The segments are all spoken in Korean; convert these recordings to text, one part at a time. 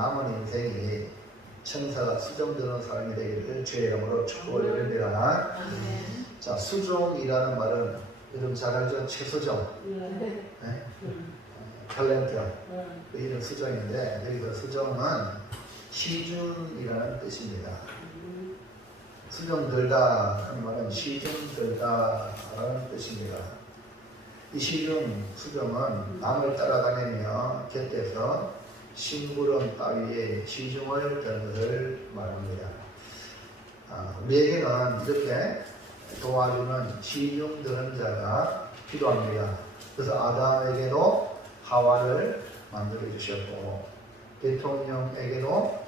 남은 인생이 천사가 수종드는 사람이 되기를 주의 이름으로 축복을 드립니다. 자, 수종이라는 말은 여러분 잘 알죠? 최수종, 네? 탤런트, 이런 수종인데 여기서 수종은 시중이라는 뜻입니다. 수종들다 하는 말은 시중들다라는 뜻입니다. 이 시중, 수종은 남을 따라다니며 곁에서 심부름 따위에 시중을 드는 것을 말합니다. 우리에게는 이렇게 도와주는 시중 드는 자가 필요합니다. 그래서 아담에게도 하와를 만들어 주셨고 대통령에게도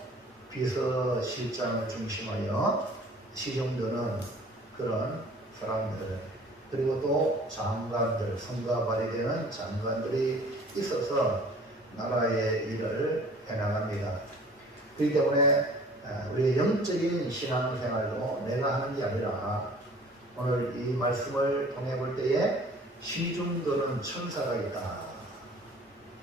비서실장을 중심하여 시중 드는 그런 사람들, 그리고 또 장관들, 성과 발휘되는 장관들이 있어서 나라의 일을 해나갑니다. 그렇기 때문에 우리의 영적인 신앙생활도 내가 하는 게 아니라 오늘 이 말씀을 통해 볼 때에 시중도는 천사가 있다.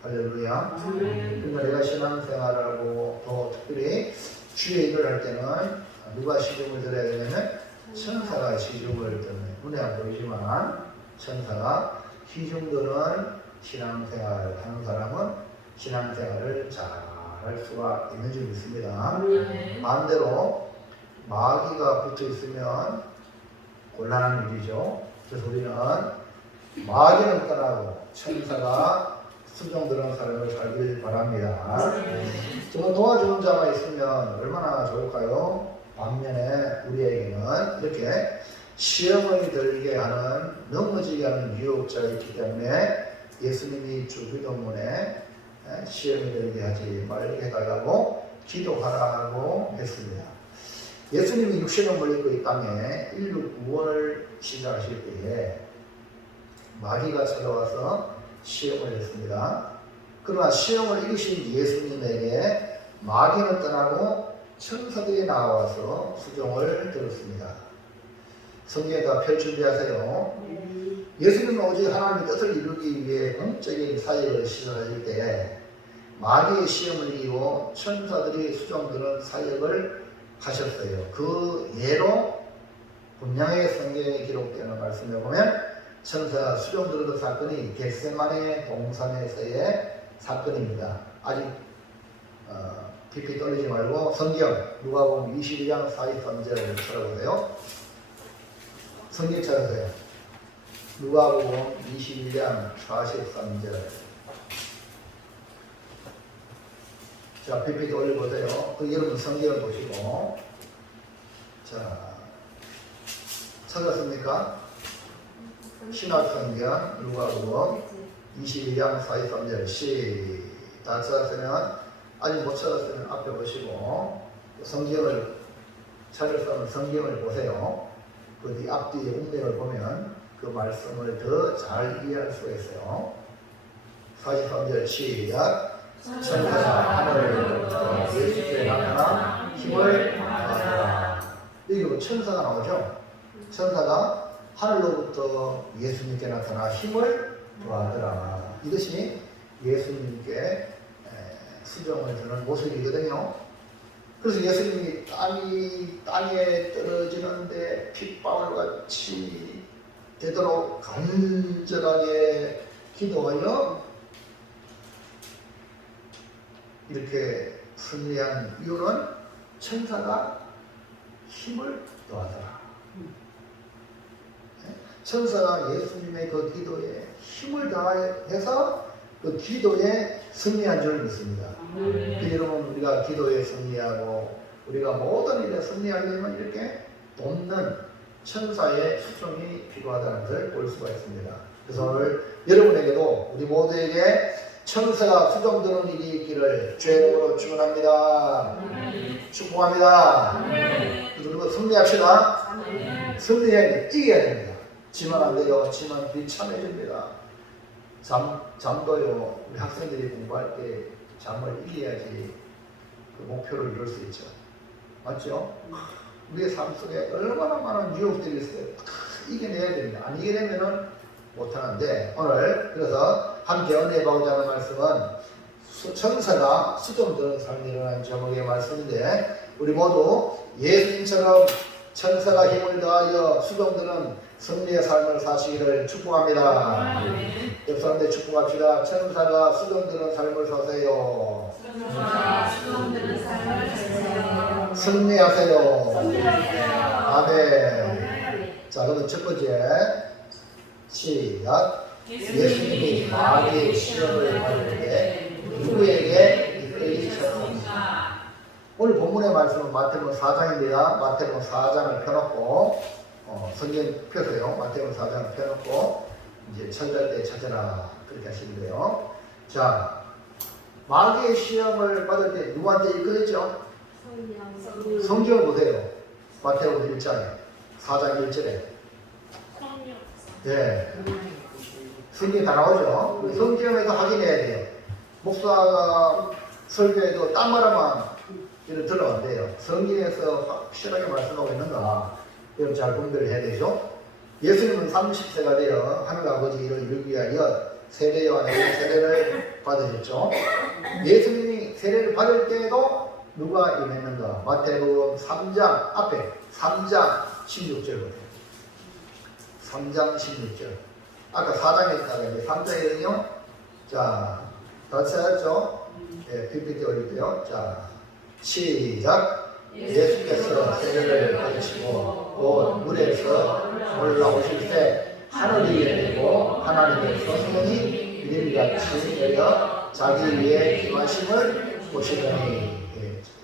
할렐루야. 그러니까 내가 신앙생활하고 더 특별히 주의 일을 할 때는 누가 시중을 들어야 되냐면 천사가 시중을 듣는, 눈에 안 보이지만 천사가 시중도는 신앙생활 하는 사람은 신앙생활을 잘 할 수가 있는 줄 믿습니다. 반대로 마귀가 붙어 있으면 곤란한 일이죠. 그래서 우리는 마귀는 떠나고 천사가 수종드는 사람을 살길 바랍니다. 정말 도와주는 자가 있으면 얼마나 좋을까요? 반면에 우리에게는 이렇게 시험을 들게 하는, 넘어지게 하는 유혹자가 있기 때문에 예수님이 주기도문에 시험이 들게 하지 말게 해달라고 기도하라고 했습니다. 예수님이 육신을 물리고 이 땅에 인류 구원을 시작하실 때에 마귀가 찾아와서 시험을 했습니다. 그러나 시험을 이기신 예수님에게 마귀는 떠나고 천사들이 나와서 수종을 들었습니다. 성경에 다 펼준비하세요. 예수님은 오직 하나님의 뜻을 이루기 위해 공적인 사역을 시작하실 때에 마귀의 시험을 이기고 천사들이 수종드는 사역을 하셨어요. 그 예로 분량의 성경에 기록되는 말씀에 보면 천사가 수종드는 사건이 겟세마네 동산에서의 사건입니다. 아직 피피 떨리지 말고 성경 누가복음 22장 43절을 찾아보세요. 성경 찾으세요. 누가복음 22장 43절. 자, PPT 올려보세요. 여러분 성경을 보시고. 자, 찾았습니까? 신학성경 누가복음 22장 43절 시작. 찾았으면, 아직 못 찾았으면 앞에 보시고 성경을 찾을 사람은 성경을 보세요. 그 뒤 앞뒤의 운명을 보면 그 말씀을 더 잘 이해할 수가 있어요. 43절 시작. 천사가 하늘로부터 예수께 나타나 힘을 받아라. 여기 천사가 나오죠. 천사가 하늘로부터 예수님께 나타나 힘을 더하더라. 이것이 예수님께 수종을 드는 모습이거든요. 그래서 예수님이 땅에 떨어지는데 핏방울 같이 되도록 간절하게 기도하여 이렇게 승리한 이유는 천사가 힘을 더하더라. 천사가 예수님의 그 기도에 힘을 다해서 그 기도에 승리한 줄 믿습니다. 여러분, 우리가 기도에 승리하고 우리가 모든 일에 승리하려면 이렇게 돕는 천사의 수종이 필요하다는 것을 볼 수가 있습니다. 그래서 오늘 여러분에게도 우리 모두에게 천사가 수종드는 일이 있기를 주의 이름으로 축원합니다. 축복합니다. 그리고 승리합시다. 승리해야 돼. 이겨야 됩니다. 지면 안 돼요. 지면 비참해집니다. 잠도요. 우리 학생들이 공부할 때 잠을 이겨야지 그 목표를 이룰 수 있죠. 맞죠? 우리의 삶 속에 얼마나 많은 유혹들이 있어요. 이겨내야 됩니다. 안 이겨내면은 못하는데, 오늘 그래서 함께 은혜 받고자 하는 말씀은 천사가 수종 드는 삶이 일어나는 제목의 말씀인데, 우리 모두 예수님처럼 천사가 힘을 다하여 수종 드는 승리의 삶을 사시기를 축복합니다. 옆 사람들 축복합시다. 천사가 수종 드는 삶을 사세요. 승리하세요. 아멘. 자, 그러면 첫 번째 시작. 예수님이 마귀의 시험을 받을 때 누구에게 이끌리셨습니까? 오늘 본문의 말씀은 마태복음 4장입니다. 마태복음 4장을 펴놓고 성경 펴서요. 마태복음 4장을 펴놓고 이제 천갈 때 찾아라 그렇게 하시는데요. 자, 마귀의 시험을 받을 때 누구한테 이끌렸죠? 성경을 보세요. 마태복음 1장 4장 1절에 네. 성경이 다 나오죠. 성경에서 확인해야 돼요. 목사가 설교에도 딴 말하면 이런 들으면 안 돼요. 성경에서 확실하게 말씀하고 있는가 이런 잘 분별해야 되죠. 예수님은 30세가 되어 하늘 아버지를 이루기 위하여 세례요한 세례를 받으셨죠. 예수님이 세례를 받을 때에도 누가 임했는가? 마태복음 3장 앞에 3장 16절 보세요. 3장 16절. 아까 4장에 있다가 이제 3장이거든요. 자, 다 찾았죠? 예, PPT 올릴게요. 자, 시작. 예수께서 세례를 받으시고 곧 물에서 올라오실 때 하늘이 열리고 하나님의 성령이 비닐같이 내려 자기 위에 임하심을 보시더니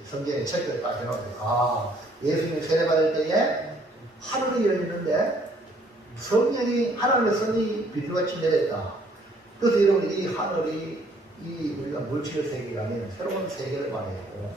성경에 책을 딱 해놓고 예수님이 세례 받을 때에 하늘이 열리는데 성령이 하나님의 성령이 비닐같이 내렸다. 그래서 여러분 이 하늘이 이 우리가 물질 세계가 아닌 새로운 세계를 말해요.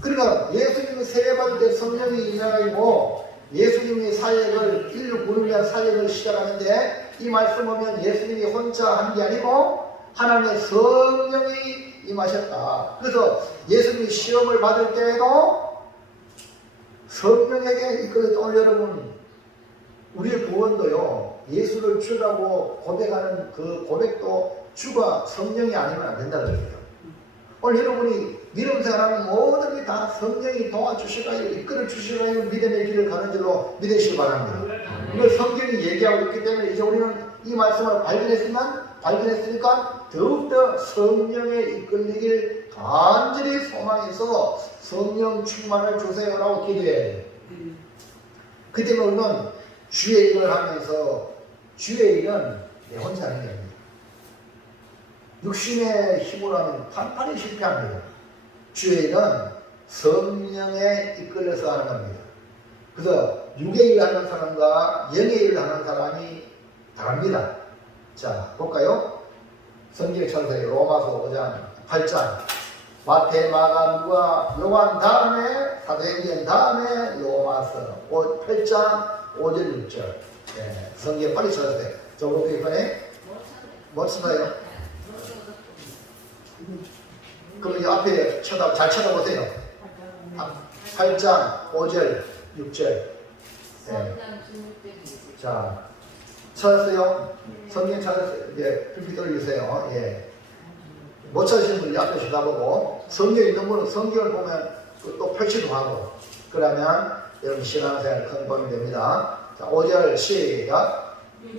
그러니까 예수님이 세례 받을 때 성령이 임하고 예수님이 사역을 인류 구원을 위한 사역을 시작하는데 이 말씀 보면 예수님이 혼자 한 게 아니고 하나님의 성령이 임하셨다. 그래서 예수님이 시험을 받을 때에도 성령에게 이끌렸다. 오늘 여러분 우리의 구원도요 예수를 주라고 고백하는 그 고백도 주가 성령이 아니면 안 된다는 거예요. 오늘 여러분이 믿음 생활하는 모든 게 다 성령이 도와주시가요 이끌어 주시가요 믿음의 길을 가는 줄로 믿으시기 바랍니다. 이걸 성경이 얘기하고 있기 때문에 이제 우리는 이 말씀을 발견했으니까 더욱더 성령에 이끌리길 간절히 소망해서 성령 충만을 주세요라고 기도해야 돼요. 그 때문에 우리는 주의 일을 하면서 주의 일은 내 혼자 하는 게 아닙니다. 육신의 힘으로 하면 판판히 실패합니다. 주의 일은 성령에 이끌려서 하는 겁니다. 그래서 육의 일을 하는 사람과 영의 일을 하는 사람이 다릅니다. 자, 볼까요? 성경에 찾으세요. 로마서 5장 8장 마태, 마가, 누가, 요한 다음에 사도행전 다음에 로마서 8장 5절 6절 네, 성경 빨리 찾으세요. 저거 이번에 못 찾아요? 그럼 이 앞에 잘 쳐다보세요. 8장 5절 6절 네. 자, 찾았어요? 성경 찾았어요? 예, PPT 올리세요. 예. 못 찾으시는 분이 앞에 쳐다보고 성경 있는 분은 성경을 보면 또 펼치도 하고 그러면 여러분 신앙생활 큰 도움이 됩니다. 자, 5절 시작.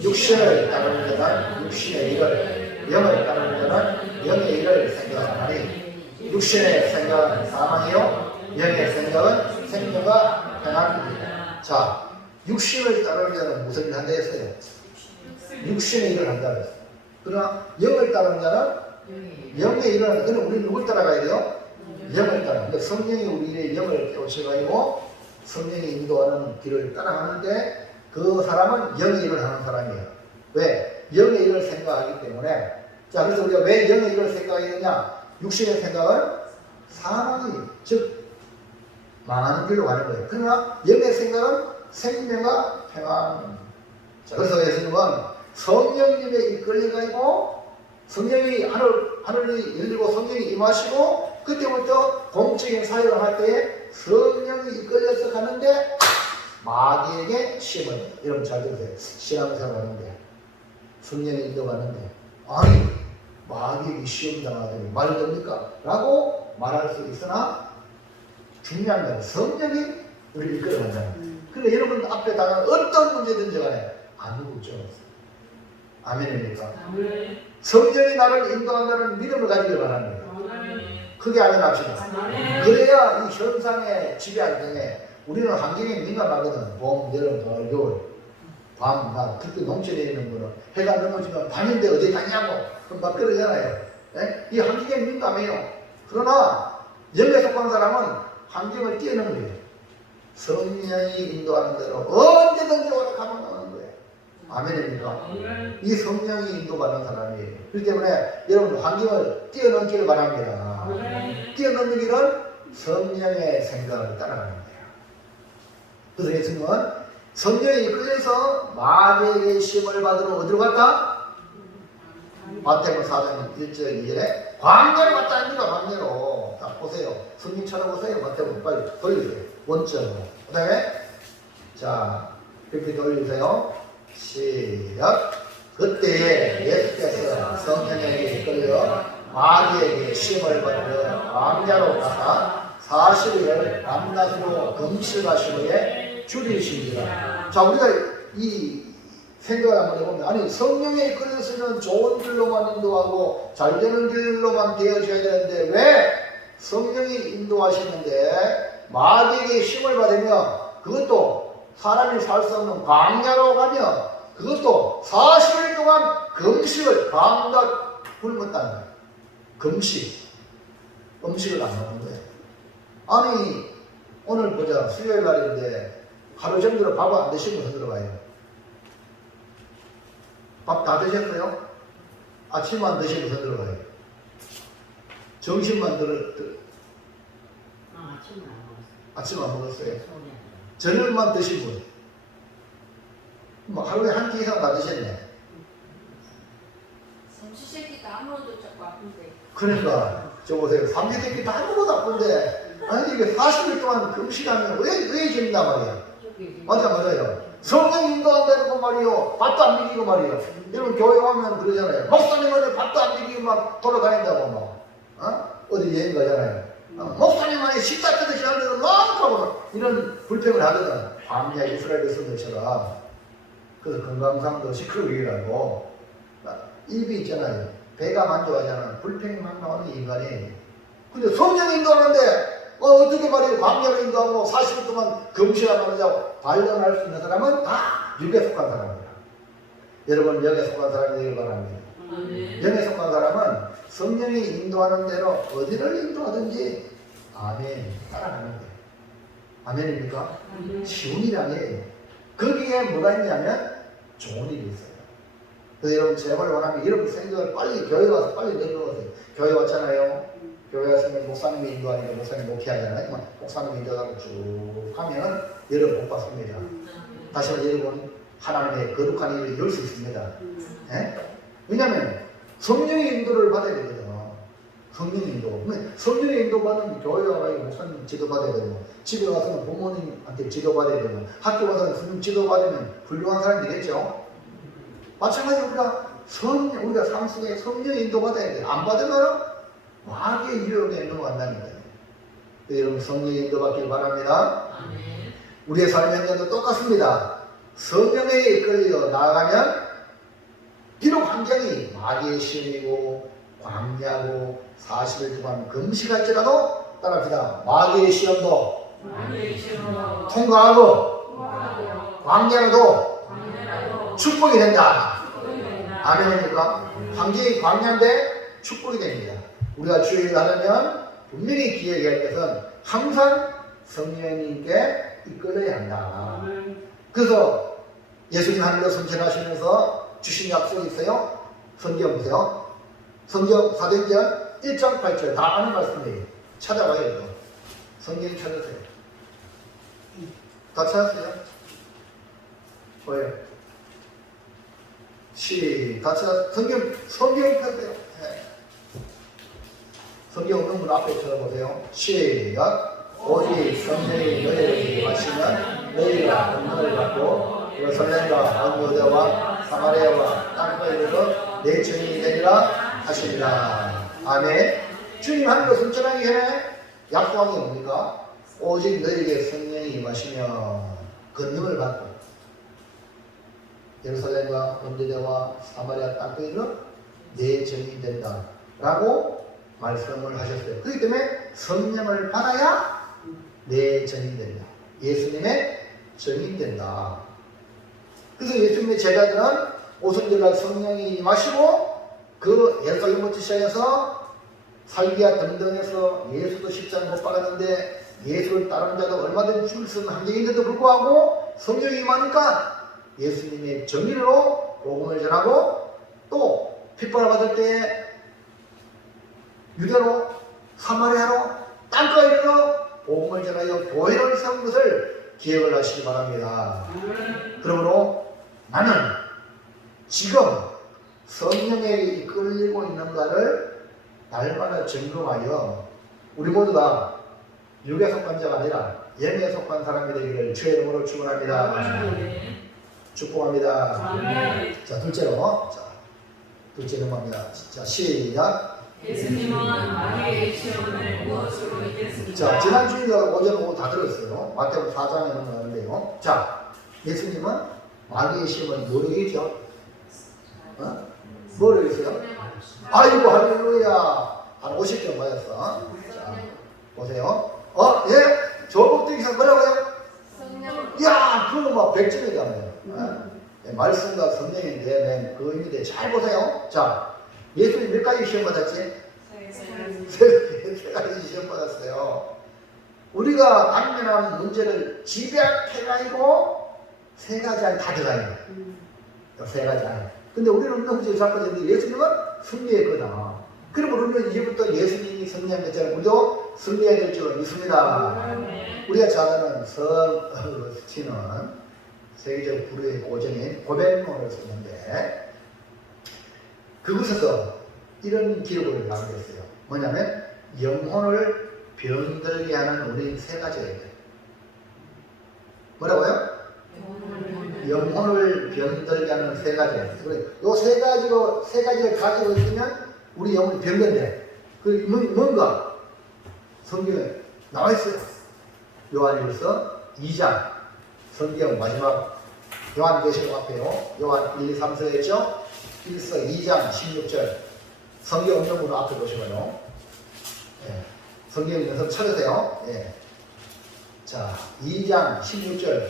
육신을 따르는 자는 육신의 일을 영을 따르는 자는 영의 일을 생각하니 육신의 생각은 사망이요 영의 생각은 생명과 평안입니다. 자, 육신을 따르는 자는 무슨 일을 한다 했어요? 육신의 일을 한다 했어요. 그러나 영을 따르는 자는 영의 일은 그는 우리 누굴 따라가야 돼요? 영을 따라. 그러니까 성령이 우리의 영을 깨우쳐가지고 성령이 인도하는 길을 따라가는데 그 사람은 영의 일을 하는 사람이에요. 왜? 영의 일을 생각하기 때문에. 자, 그래서 우리가 왜 영의 일을 생각하느냐? 육신의 생각은 사망이, 즉 망하는 길로 가는 거예요. 그러나 영의 생각은 생명과 평안. 자, 그래서 예수님은 성령님에 이끌려가지고 성령이 하늘이 열리고 성령이 임하시고 그때부터 공적인 사역을 할 때에 성령이 이끌려서 가는데 마귀에게 시험을 여러분 잘 들으세요. 신앙생활 하는데 성령이 인도가는데 아니 마귀에게 시험 당하더니 말이 됩니까? 라고 말할 수 있으나 중요한 건 성령이 우리를 이끌어간다. 그러니까 여러분 앞에 당한 어떤 문제든지 간에 아무 걱정 없어요. 아멘입니까? 성령이 나를 인도한다는 믿음을 가지길 바랍니다. 크게 아멘합시다. 그래야 이 현상의 지배할 때에 우리는 환경에 민감하거든. 봄, 여름, 가을, 겨울, 밤, 낮, 특히 농촌에 있는 거는 해가 넘어지면 밤인데 어디 가냐고 막 그러잖아요. 예? 이 환경에 민감해요. 그러나 영에 속한 사람은 환경을 뛰어넘어요. 성령이 인도하는 대로 언제든지 오락하면 오는 거예요. 아멘입니까? 이 성령이 인도받는 사람이에요. 그렇기 때문에 여러분 환경을 뛰어넘기를 바랍니다. 뛰어넘는 길은 성령의 생각을 따라가는 거예요. 그래서 예수님은 성령이 이끌려서 마귀에게 시험을 받으러 어디로 갔다? 마태복음 4장 1절 2절에 광야로 갔다 합니다. 광야로. 자 보세요. 성경 찾아보세요. 마태복음 빨리 돌리세요. 원점으로. 그 다음에 자 이렇게 돌리세요. 시작. 그때에 예수께서 성령에게 이끌려 마귀에게 시험을 받으러 광야로 갔다 40일 밤낮으로 금식하시기에 줄이십니다. 자 우리가 이 생각을 한번 해보면 아니 성령에 이끌려서는 좋은 길로만 인도하고 잘되는 길로만 되어져야 되는데 왜 성령이 인도하시는데 마귀에게 시험을 받으면 그것도 사람이 살 수 없는 광야로 가면 그것도 40일 동안 금식을 밤낮 굶었다는 거예요. 금식. 음식을 안 먹는 거예요. 아니 오늘 보자 수요일 날인데 하루 정도로 밥 안 드시고 손 들어가요. 밥 다 드셨어요? 아침만 드시고 손 들어가요. 점심만 아침 안 먹었어요. 저녁만 드신 분. 뭐 하루에 한 끼 이상 다 드셨네. 삼시세끼도 아무것도 자꾸 아픈데. 그러니까 저 보세요. 삼시세끼도 아무것도 아픈데 아니 이게 40일 동안 금식하면 왜 재밌단 말이야. 맞아요. 성령 인도한다는 거 말이요. 밥도 안 먹이고 말이요. 여러분 교회 가면 그러잖아요. 목사님은 밥도 안 먹이고 막 돌아다닌다고 막 어디 여행 가잖아요. 목사님만이 식사 때듯이 하는 많다고 이런 불평을 하거든. 광야 이스라엘 백성들처럼. 그래서 건강상도 시크릿이라고 입이 있잖아요. 배가 만족하잖아. 불평만 나오는 인간이. 근데 성령 인도하는데 어떻게 말이에요. 광야로 인도하고 40일 동안 금식을 하자고 반론할 수 있는 사람은 다 육에 속한 사람이다. 여러분 영에 속한 사람이 되길 바랍니다. 영에 속한 사람은 성령이 인도하는 대로 어디를 인도하든지 아멘 따라가는 거예요. 아멘입니까? 쉬운 일이 아니에요. 거기에 뭐가 있냐면 좋은 일이 있어요. 그래서 여러분 제발 원하면 여러분 생각을 빨리 교회 와서 빨리 내려오세요. 교회 왔잖아요. 교회 왔으면 목사님이 인도하니까 목사님 목회하잖아요. 목사님이 인도하고 쭉 하면 여러분 복 받습니다. 다시 한번 여러분 하나님의 거룩한 일을 열 수 있습니다. 네? 왜냐하면 성령의 인도를 받아야 되거든요. 성령의 인도. 성령의 인도 받으면 교회 와서 목사님 지도 받아야 되고 집에 와서는 부모님한테 지도 받아야 되고 학교 와서는 스님 지도 받으면 훌륭한 사람이 되겠죠. 마찬가지로 우리가 삶 속에 성령의 인도 받아야 돼요. 안 받으면 마귀의 유혹에 넘어간다는 거예요. 여러분 성령의 인도 받길 바랍니다. 우리의 삶의 현장도 똑같습니다. 성령에 이끌려 나아가면 비록 환경이 마귀의 시험이고 광야고 40일 동안 금식할지라도 따라합시다. 마귀의 시험도 통과하고 광야라도 축복이 된다. 아멘입니까? 환경이 광야인데 축복이 됩니다. 우리가 주의를 하려면 분명히 기억해야 할 것은 항상 성령님께 이끌려야 한다. 그래서 예수님 하늘로 승천하시면서 주신 약속이 있어요. 성경 보세요. 성경 사도행전 1장 8절 다 아는 말씀이에요. 찾아봐요. 성경 찾으세요. 다 찾았어요? 뭐예요? 다 찾았어요. 성경 펴세요. 네. 성경 없는 분 앞에 쳐다보세요. 시작. 오직 성령이 너희에게 임하시면 너희가 권능을 받고 예루살렘과 온 유대와 사마리아와 땅끝에 이르러 내 증인이 되리라. 하십니다. 아멘. 주님 하늘로 승천하기 전에 약속한 게 뭡니까? 오직 너에게 성령이 임하시면 권능을 받고 예루살렘과 온유대와 사마리아 땅끝으로 내 증인이 된다 라고 말씀을 하셨어요. 그렇기 때문에 성령을 받아야 내 증인이 된다. 예수님의 증인이 된다. 그래서 예수님의 제자들은 오순절날 성령이 임하시고 그 예루살렘부터 시작해서 살기야 등등해서 예수도 십자가에 못 박았는데 예수를 따르는 자도 얼마든지 줄 수 있는 한계인데도 불구하고 성령이 임하니까 예수님의 정인으로 복음을 전하고 또 핍박을 받을 때 유대로 사마리아로 땅끝으로 복음을 전하여 교회를 세운 것을 기억을 하시기 바랍니다. 그러므로 나는 지금 성령에 이끌리고 있는가를 날마다 점검하여 우리 모두가 육에 속한 자가 아니라 영에 속한 사람이 되기를 주의 이름으로 축원합니다. 축복합니다. 자, 둘째로 둘째 넘어갑니다. 자, 시작. 예수님은 마귀의 시험을 무엇으로 이겼습니까? 자, 지난주에 오전 오후 다 들었어요. 마태복음 4장에 넘어가는데요. 자, 예수님은 마귀의 시험을 뭐로 이겼죠? 뭐로 이겼어요? 아이고 할렐루야. 한 50점 맞았어. 자, 보세요. 예? 저복되기서 뭐라고요? 이야, 그거 막 100점이잖아요. 말씀과 성령인데, 그 의미인데, 잘 보세요. 자, 예수님 몇 가지 시험 받았지? 세 가지 시험 받았어요. 우리가 안면한 문제를 집약해가지고 세 가지 안에 다 들어가요. 세 가지 안에. 근데 우리는 문제 잡고 있는데 예수님은 승리했거든. 그러면 우리는 이제부터 예수님이 승리했잖아요. 우리도 승리해야 될 줄 믿습니다. 우리가 잘 아는 서치는 세계적 불후의 고전인 고백론을 썼는데 그곳에서 이런 기록을 남겼어요. 뭐냐면 영혼을 병들게 하는 우리 세 가지가 있어요. 뭐라고요? 영혼을 병들게 하는 세 가지가 있어요. 그래, 세 가지를 가지고 있으면 우리 영혼이 병든대. 그 뭔가 성경에 나와 있어요. 요한일서 2장 성경 마지막 요한계시록 앞에요. 요한 1, 2, 3, 4 했죠? 1서 2장 16절 성경 음성으로 앞에 보시고요. 예. 성경 음성 찾으세요. 예. 자, 2장 16절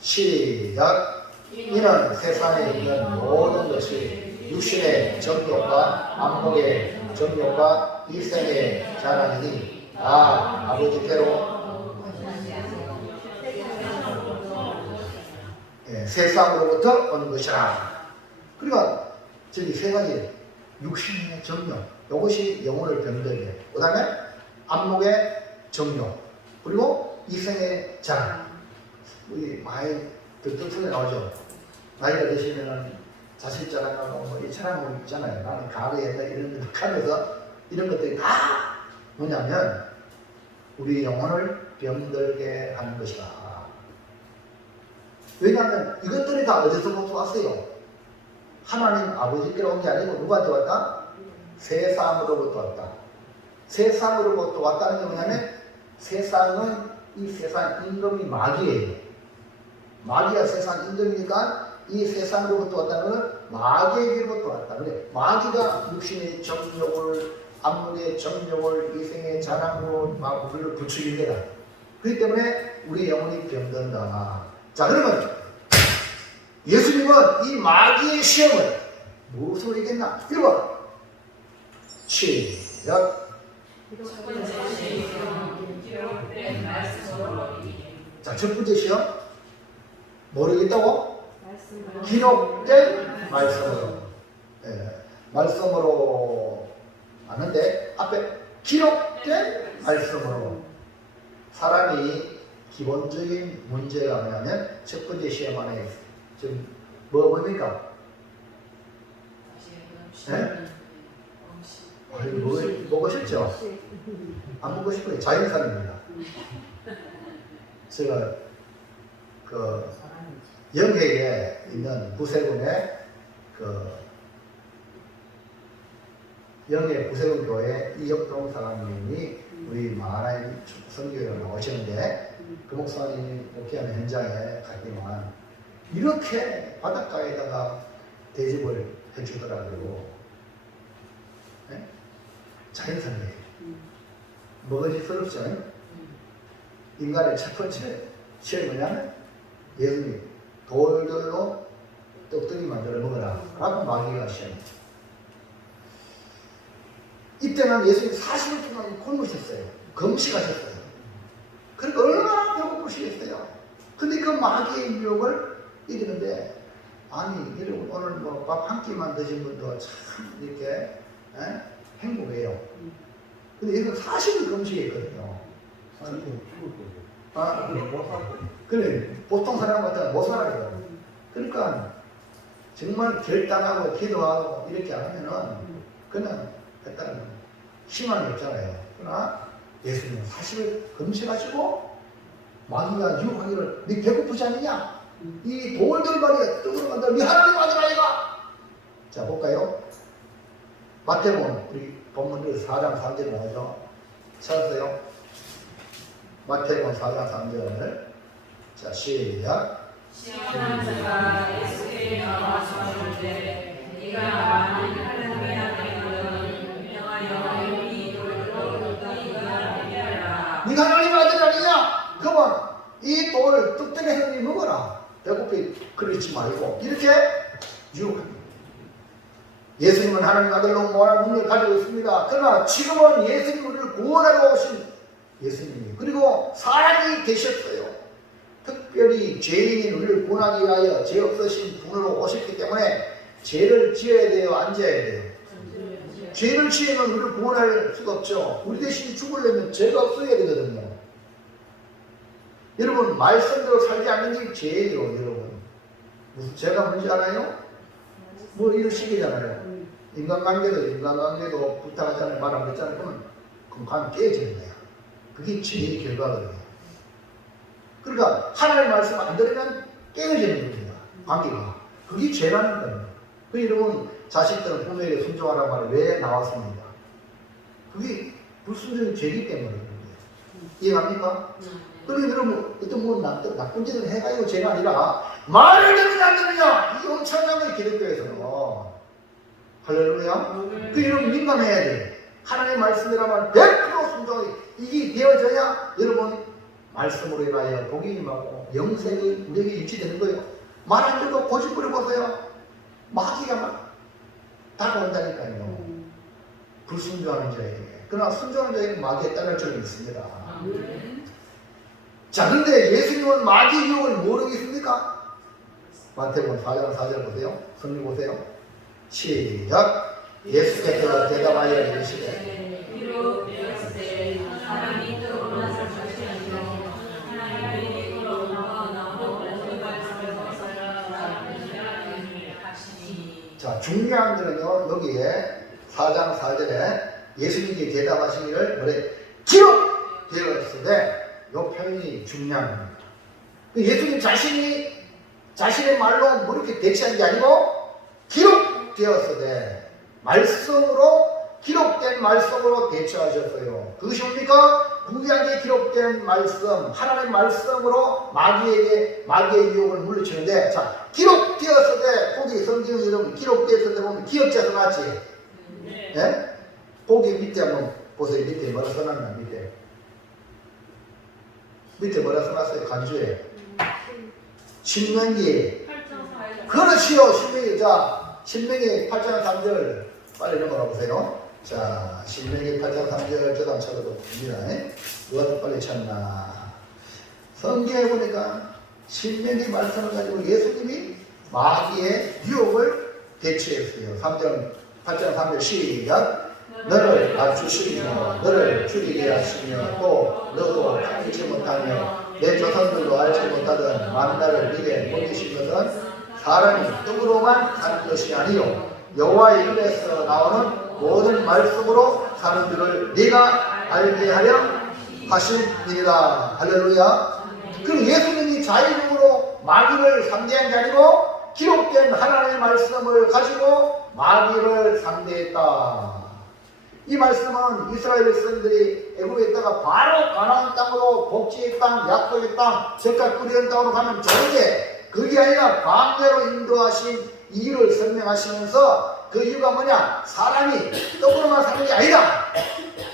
시작. 이는 세상에 있는 모든 것이 육신의 정욕과 안목의 정욕과 일생의 자랑이니 다 아버지께로 세상으로부터 온 것이라. 그러니까 저기 세 가지 육신의 정욕, 이것이 영혼을 병들게. 그 다음에 안목의 정욕, 그리고 이생의 자랑. 우리 많이 듣는 나오죠. 나이가 드시면은 자식 자랑하고 뭐 이 자랑하고 있잖아요. 나는 가을에 옛날 이런 거 하면서 이런 것들이 다 뭐냐면 우리 영혼을 병들게 하는 것이다. 왜냐하면 이것들이 다 어디서부터 왔어요? 하나님 아버지께로 온 게 아니고 누구한테 왔다? 세상으로부터 왔다. 세상으로부터 왔다는 게 뭐냐면 세상은 이 세상 임금이 마귀예요. 마귀가 세상 임금이니까 이 세상으로부터 왔다는 것은 마귀에게로부터 왔다. 근데 마귀가 육신의 정욕을, 안목의 정욕을 이생의 자랑으로 막 우리를 부추긴 거다. 그렇기 때문에 우리 영혼이 병든다. 자, 그러면 예수님은 이 마귀의 시험을 무엇으로 이겼나? 1번 시작. 자, 첫 번째 시험 뭐로 이겼다고? 기록된 말씀으로. 말씀으로 아는데 앞에 기록된 말씀으로. 사람이 기본적인 문제가 뭐냐면 첫 번째 시험 안에 지금 뭡니까? 네? 먹고 싶죠? 안 먹고 싶어요. 자연산입니다. 제가 그 영해에 있는 구세군에 그 영예 구세군 교회 이혁동 사장님이 우리 마하나임 선교회로 나오시는데 그 목사님이 목회하는 현장에 갔더니만 이렇게 바닷가에다가 대접을 해주더라고요. 네? 자연스럽게 먹어지스럽죠. 인간의 첫 번째 시험이 뭐냐면 예수님 돌들로 떡덩이 만들어 먹어라 라고 마귀가 시험이에요. 이때는 예수님 40일 동안 굶으셨어요. 금식하셨어요. 그러니까 얼마나 배고프시겠어요. 근데 그 마귀의 유혹을 이기는데, 아니 여러분 오늘 뭐 밥 한 끼만 드신 분도 참 이렇게 행복해요. 근데 이건 40일 금식했거든요. 그래 보통 사람 같으면 못 살아요. 그러니까 정말 결단하고 기도하고 이렇게 하면은 그냥 일단 희망이 없잖아요. 그러나 예수님은 40일 금식하시고 마귀가 유혹하기를 네 배고프지 않느냐? 이 돌들말이야 떡으로 만들어 네 하나님 아들 아이가. 자 볼까요? 마태복음 우리 본문들 4장 3절 나오죠. 찾았어요? 마태복음 4장 3절. 자 시작. 시험한 자가 예수께 나와서 말하되 네가 많은 하나님의 아들이거든 명하여 이 돌로 떡이가 되게 하라. 네가 하나님 아들 아니냐? 그만 이 돌을 떡떡해서 네 먹어라. 배고프게 그러지 말고 이렇게 유혹합니다. 예수님은 하나님 아들로 모아는 능력을 가지고 있습니다. 그러나 지금은 예수님이 우리를 구원하러 오신 예수님이 그리고 사람이 되셨어요. 특별히 죄인인 우리를 구원하기 위하여 죄 없으신 분으로 오셨기 때문에 죄를 지어야 돼요? 안 지어야 돼요? 죄를 지으면 우리를 구원할 수가 없죠. 우리 대신 죽으려면 죄가 없어야 되거든요. 여러분 말씀대로 살지 않는 게 죄예요. 여러분 무슨 죄가 뭔지 알아요? 뭐 이런 식이잖아요. 인간관계도 부탁하잖아요. 말 안 듣잖아요. 그러면 관계 깨지는 거야. 그게 죄의 결과거든요. 그러니까 하나님의 말씀 안 들으면 깨어지는 겁니다. 관계가. 그게 죄라는 거예요. 그 여러분 자식들은 부모에게 순종하라는 말이 왜 나왔습니까? 그게 불순종이 죄이기 때문에 그런 거예요. 이해갑니까? 그러니 여러분 어떤 뭐 나쁜 짓을 해가지고 죄가 아니라 말을 듣느냐 안 듣느냐 이 엄청난 거예요. 기독교에서는. 할렐루야. 그 여러분 민감해야 돼. 하나님의 말씀이라면 100% 순종이 이게 되어져야 여러분 말씀으로 인하여 복이 임하고 영생이 우리에게 유치되는 거예요. 말 안 듣고 고집부려 보세요. 마귀가 막 다가온다니까요. 불순종하는 자에게. 그러나 순종하는 자에게는 마귀에 따를 줄은 있습니다. 자, 근데 예수님은 마귀 유혹을 모르겠습니까? 마태복음 4장 4절 보세요. 성경 보세요. 시작. 예수께서 대답하여 이르시되 비록 되었을 사람이 떡으로만 살 것이 아니요 하나님의 입으로 나오는 모든 말씀에서 살아라 하시니. 자, 중요한 거는요. 여기에 4장 4절에 예수님이 대답하시기를 뭐래? 기록되었으되 이 표현이 중요한 겁니다. 예수님 자신의 말로 뭐 이렇게 대체한 게 아니고 기록되었으되 말씀으로 기록된 말씀으로 대처하셨어요. 그것이 뭡니까? 구약에 기록된 말씀, 하나님의 말씀으로 마귀의 유혹을 물리치는데, 자, 기록되었을 때, 거기 성경 이름 기록되었을 때 보면 기억자서 맞지? 네. 예? 거기 밑에 한번 보세요. 밑에 뭐라 써놨나, 밑에 뭐라 써놨어요? 간주에. 신명기. 그렇지요, 신명기. 자, 신명기 8장 3절. 빨리 넘어가 보세요. 자, 신명기 8장 3절 저도 한번 찾아봅니다. 누가 더 빨리 찾나? 성경에 보니까 신명기 말씀을 가지고 예수님이 마귀의 유혹을 대처했어요. 8장 3절 시작. 너를 낮추시며 너를 줄이게 하시며 또 너도 알지 못하며 내 조상들도 알지 못하던 만나를 네게 보내신 것은 사람이 떡으로만 사는 것이 아니요 여호와의 입에서 나오는 모든 말씀으로 사는 줄을 네가 알게 하려 하심이니라. 할렐루야. 그럼 예수님이 자의적으로 마귀를 상대한 게 아니고 기록된 하나님의 말씀을 가지고 마귀를 상대했다. 이 말씀은 이스라엘 백성들이 애굽에 있다가 바로 가나안 땅으로 복지의 땅, 약속의 땅, 젓갈 뿌리는 땅으로 가면 좋은데 그게 아니라 광야로 인도하신 이유를 설명하시면서 그 이유가 뭐냐? 사람이 떡으로만 사는 게 아니다.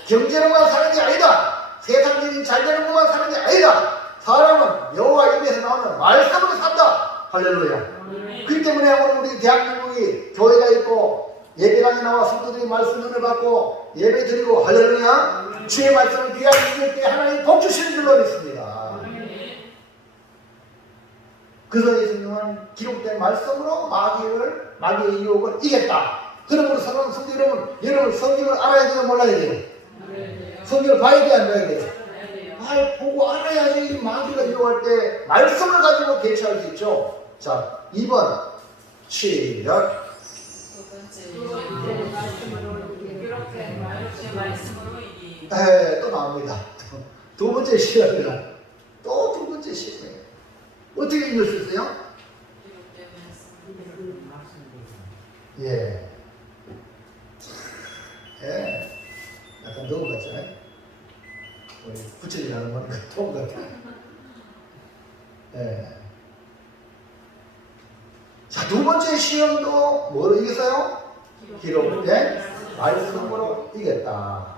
경제로만 사는 게 아니다. 세상적인 잘되는 것만 사는 게 아니다. 사람은 여호와 입에서 나오는 말씀으로 산다. 할렐루야. 그렇기 때문에 오늘 우리 대한민국이 교회가 있고 예배당에 나와 성도들이 말씀 은혜 받고 예배 드리고 할렐루야. 주의 말씀을 귀하게 읽을 때 하나님 복 주시는 줄로 믿습니다. 그래서 예수님은 기록된 말씀으로 마귀의 유혹을 이겼다. 그러므로 사랑하는 성도 여러분 성경을 알아야 돼요, 몰라야 돼요? 성경을 봐야 돼요, 안 봐야 돼요? 보고 알아야지 마귀가 유혹할 때 말씀을 가지고 대처할 수 있죠. 자, 2번 시작. 또 나옵니다. 두 번째 시험이다. 또 두 번째 시험이에요. 어떻게 읽을 수 있어요? 예. 약간 너무 같잖아요. 우리 부처리라는 거니까 통 같아. 자, 두 번째 시험도 뭐로 이겼어요? 기록된 말씀으로 이겼다.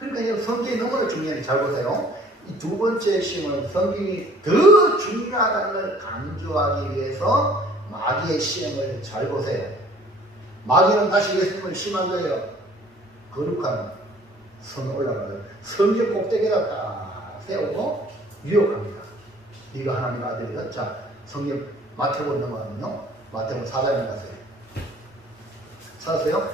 그러니까 이 성경이 너무나 중요해요. 잘 보세요. 이 두 번째 시험은 성경이 더 중요하다는 걸 강조하기 위해서 마귀의 시험을 잘 보세요. 마귀는 다시 예수님을 시험한 거예요. 거룩한 성 올라가요. 성경 꼭대기에다 딱 세우고 유혹합니다. 이거 하나님 아들이다. 자, 성경 마태복음 넘어가면요. 마태복음 4장에 가세요. 찾았어요?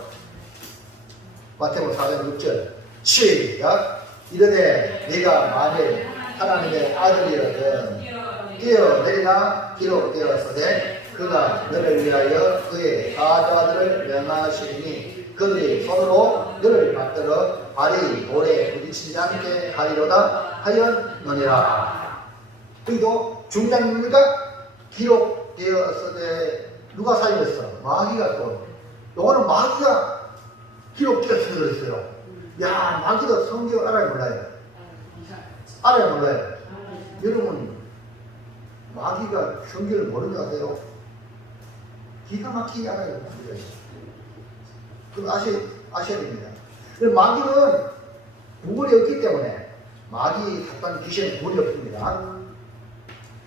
마태복음 4장 6절 시작. 이르되 네가 만일 하나님의 아들이거든 뛰어내리나 기록되었으되 그가 너를 위하여 그의 사자들을 명하시니 그들이 손으로 너를 받들어 발이 돌에 부딪히지 않게 하리로다 하였느니라. 여기도 중요한 겁니까? 기록되었으되 누가 살렸어? 마귀가 또. 요거는 마귀가 기록되었으되 그랬어요. 야, 마귀도 성경을 알아야 몰라요? 알아야 몰라요? 여러분, 마귀가 성경을 모르는 거 아세요? 기가 막히게 알아요. 그럼 아셔야 됩니다. 마귀는 구원이 없기 때문에 마귀, 사탄, 귀신은 구원이 없습니다.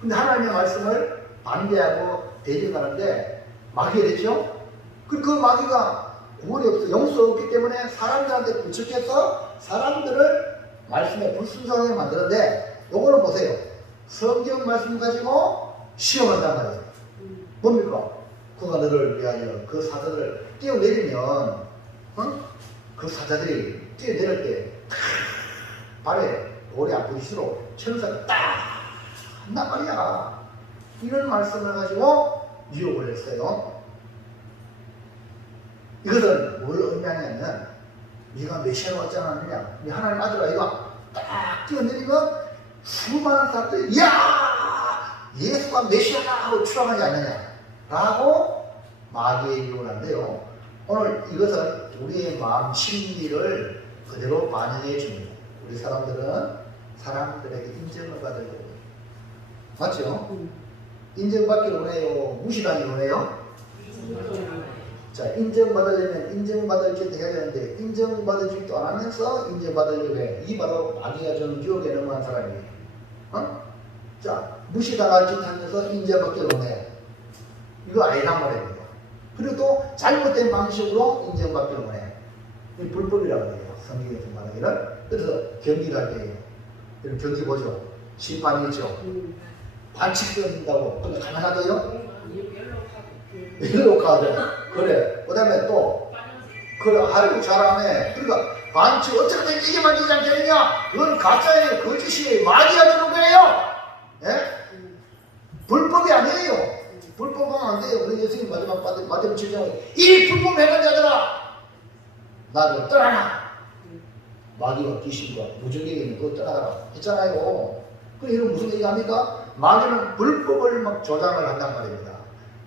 근데 하나님의 말씀을 반대하고 대적하는데 마귀가 됐죠? 그 마귀가 구원이 없어, 용서 없기 때문에 사람들한테 부축해서 사람들을 말씀에 불순종하게 만드는데 요거는 보세요. 성경 말씀 가지고 시험한단 말이에요. 뭡니까? 그가 너를 위하여 그 사자들을 뛰어내리면 그 사자들이 뛰어내릴 때 발에 돌이 아프시도록 천사가 딱 한단 말이야. 이런 말씀을 가지고 유혹을 했어요. 이것은 뭘 의미하냐면 네가 메시아로 왔지 않았느냐, 네 하나님 아들 아이가 딱 뛰어내리면 수많은 사람들이 야 예수가 메시아다 하고 추앙하지 않느냐 라고 마귀의 유혹을 한대요. 오늘 이것은 우리의 마음 심리를 그대로 반영해 줍니다. 우리 사람들은 사람들에게 인정을 받으려고 맞죠? 인정받기를 원해요? 무시당하기를 원해요? 자, 인정받으려면 인정받을 짓도 해야 되는데 인정받을 짓도 안 하면서 인정받으려고 해. 이 바로 마귀가 주는 유혹에 넘어간 사람이에요. 자, 무시당할 짓 하면서 인정받기를 원해. 이거 아니란 말입니다. 그리고 또 잘못된 방식으로 인정받기를 원해. 이 불법이라고 해요. 성경에서 말하기를. 그래서 경기를 할 때예요. 여러분 경기 보죠. 심판이 있죠. 반칙 끊는다고. 근데 가능하대요? 옐로우 카드. 그래. 그 다음에 또, 그래, 아이고, 잘하네. 그러니까, 반칙 어떻게든 이기만 되지 않겠느냐? 그건 가짜예요. 거짓이에요. 마귀가 주는 거예요. 예? 불법이 아니에요. 불법하면 안 돼요. 우리 예수님 마지막 마태복음 7장에 이 불법 행한 자들아, 나를 떠나라. 마귀와 귀신과 무적에게는 그거 떠나가라 했잖아요. 그럼 이런 무슨 얘기합니까? 마귀는 불법을 막 조장을 한단 말입니다.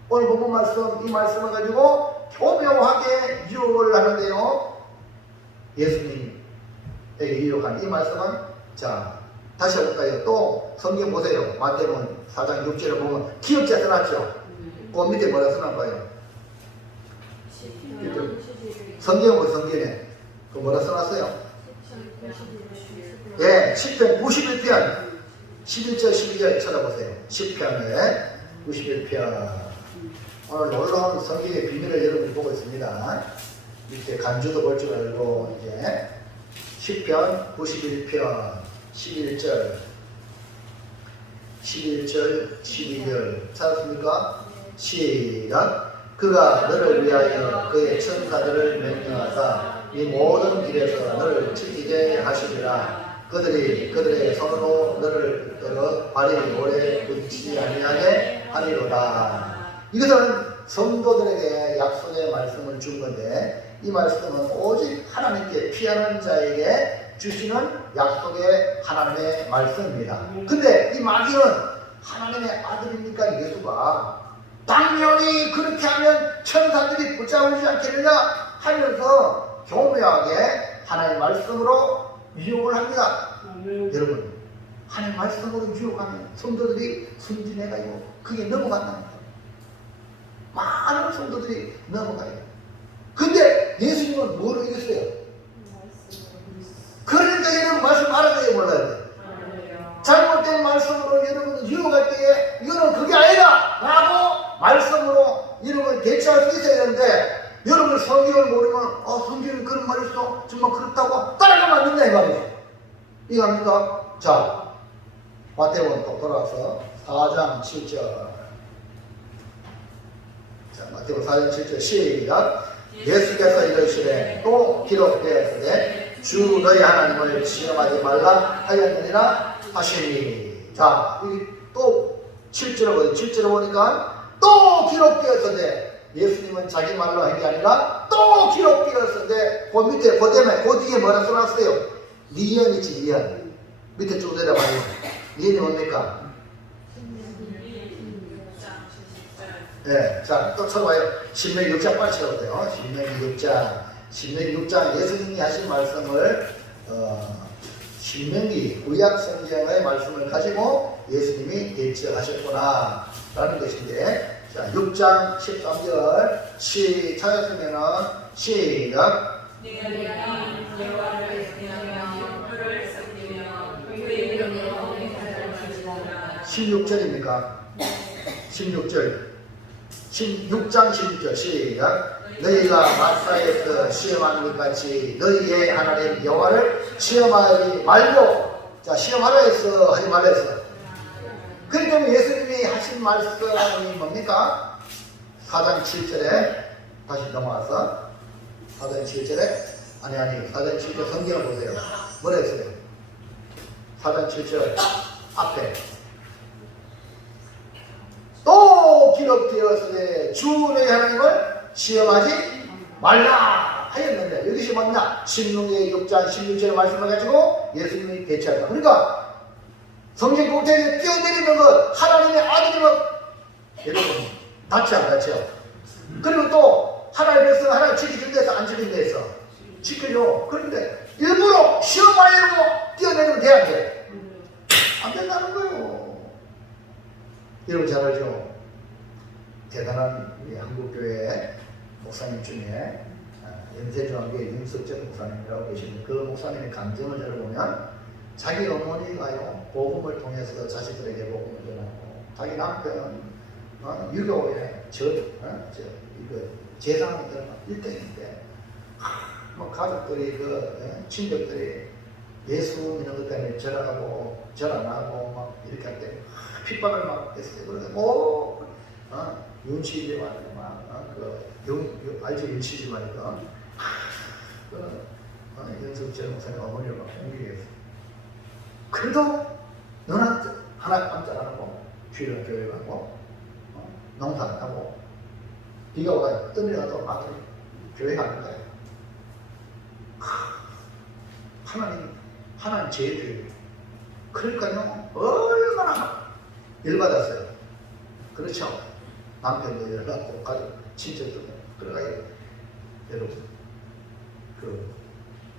오늘 본문 말씀, 이 말씀을 가지고 교묘하게 유혹을 하는데요. 예수님에게 유혹한 이 말씀은 자 다시 해볼까요? 또 성경 보세요. 마태복음 4장 6절에 보면 기억자 써놨죠? 그 밑에 뭐라 써놨봐요? 성경은 성경에 그 뭐라 써놨어요? 예, 10편 91편 11절 12절 찾아보세요. 10편에 91편 오늘 놀라운 성경의 비밀을 여러분이 보고 있습니다. 이렇게 간주도 볼 줄 알고 이제 10편 91편 11절 12절 찾았습니까? 시작. 그가 너를 위하여 그의 천사들을 명령하사 이 모든 길에서 너를 지키게 하시리라. 그들의 손으로 너를 붙들어 발이 오래 부딪히지 아니하게 하리로다. 이것은 성도들에게 약속의 말씀을 준 건데 이 말씀은 오직 하나님께 피하는 자에게 주시는 약속의 하나님의 말씀입니다. 근데 이 마귀는 하나님의 아들입니까? 예수가 당연히 그렇게 하면 천사들이 붙잡으지 않겠느냐 하면서 교묘하게 하나님의 말씀으로 유혹을 합니다. 여러분 하나님의 말씀으로 유혹하면 성도들이 순진해가지고 그게 넘어간답니다. 많은 성도들이 넘어가요. 근데 예수님은 뭐로 이겼어요? 그러니까 여러분 말씀 알아야 돼요, 몰라야 돼요? 잘못된 말씀으로 여러분은 유혹할 때에 이거는 그게 아니다 라고 말씀으로 여러분 대처할 수 있어야 되는데 여러분 성경을 모르면 성경이 그런 말이 있어 정말 그렇다고 따라가면 안 된다 이 말이죠. 이거 합니까? 자 마태복음 또 돌아와서 4장 7절 자 마태복음 4장 7절 시작. 예수께서 이르시되 또 기록되었으되 주 너희 하나님을 시험하지 말라 하였느니라 하시니. 자 여기 또 7절을 보니까 또 기록되었으되 예수님은 자기 말로 한 게 아니라 또 기록되었으되 그 밑에 그 뒤에 뭐라 써놨어요? 리언이지 리언. 밑에 쭉 내려봐요. 리언이 뭡니까? 네, 자, 또 쳐봐요. 신명기 6장 빨리 쳐보세요. 신명기 6장 예수님이 하신 말씀을 신명기 구약 성경의 말씀을 가지고 예수님이 대처하셨구나 라는 것인데 자, 6장 13절 찾았으면은 시작. 16절입니까? 16절 6장 16절 시작. 너희가 마사에서 시험하는 것 같이 너희의 하나님 여호와를 시험하지 말고. 자 시험하라 했어 하지 말라 했어. 그렇기 때문에 예수님이 하신 말씀이 뭡니까? 4장 7절에 다시 넘어와서 4장 7절에 아니 4장 7절 성경을 보세요. 뭐라 했어요? 4장 7절 앞에 또 기록되었으되 주 너희 하나님을 시험하지 말라 하였는데 여기서 뭐냐? 신명기 6장 16절의 말씀을 가지고 예수님이 대처한다. 그러니까 성경 꼭대기에 뛰어내리는 것 하나님의 아들이면 여러분 닿지 안 닿죠? 그리고 또 하나님의 백성 하나님 지키는 데서 안 지키는 데서 지켜줘. 그런데 일부러 시험하려고 뛰어내리면 돼 안 돼? 안 된다는 거예요. 여러분 잘 알죠? 대단한 우리 한국교회 목사님 중에 연세중앙교회 윤석전 목사님이라고 계시는데 그 목사님의 감정을 들어보면 자기 어머니가요 복음을 통해서 자식들에게 복음을 전하고 자기 남편은 유교의 재산을 들어가 1등인데 뭐 가족들이 친척들이 예수 믿는 것 때문에 절하고 절 안 하고 막 이렇게 할 때 핍박을 막 했어요. 그래서 윤치지 말고 알죠? 윤치지 말고 윤석철 목사님 어머니를 막 공격했어요. 그래도 너는 하나 깜짝 안 하고 주일날 교회 가고 농사 안 하고 비가 와요. 떠내려가도 막 교회 가는 거예요. 하나님 제일 그러니까요 얼마나 열받았어요. 그렇죠? 남편도 열받고 가족 친척도 그러가요. 여러분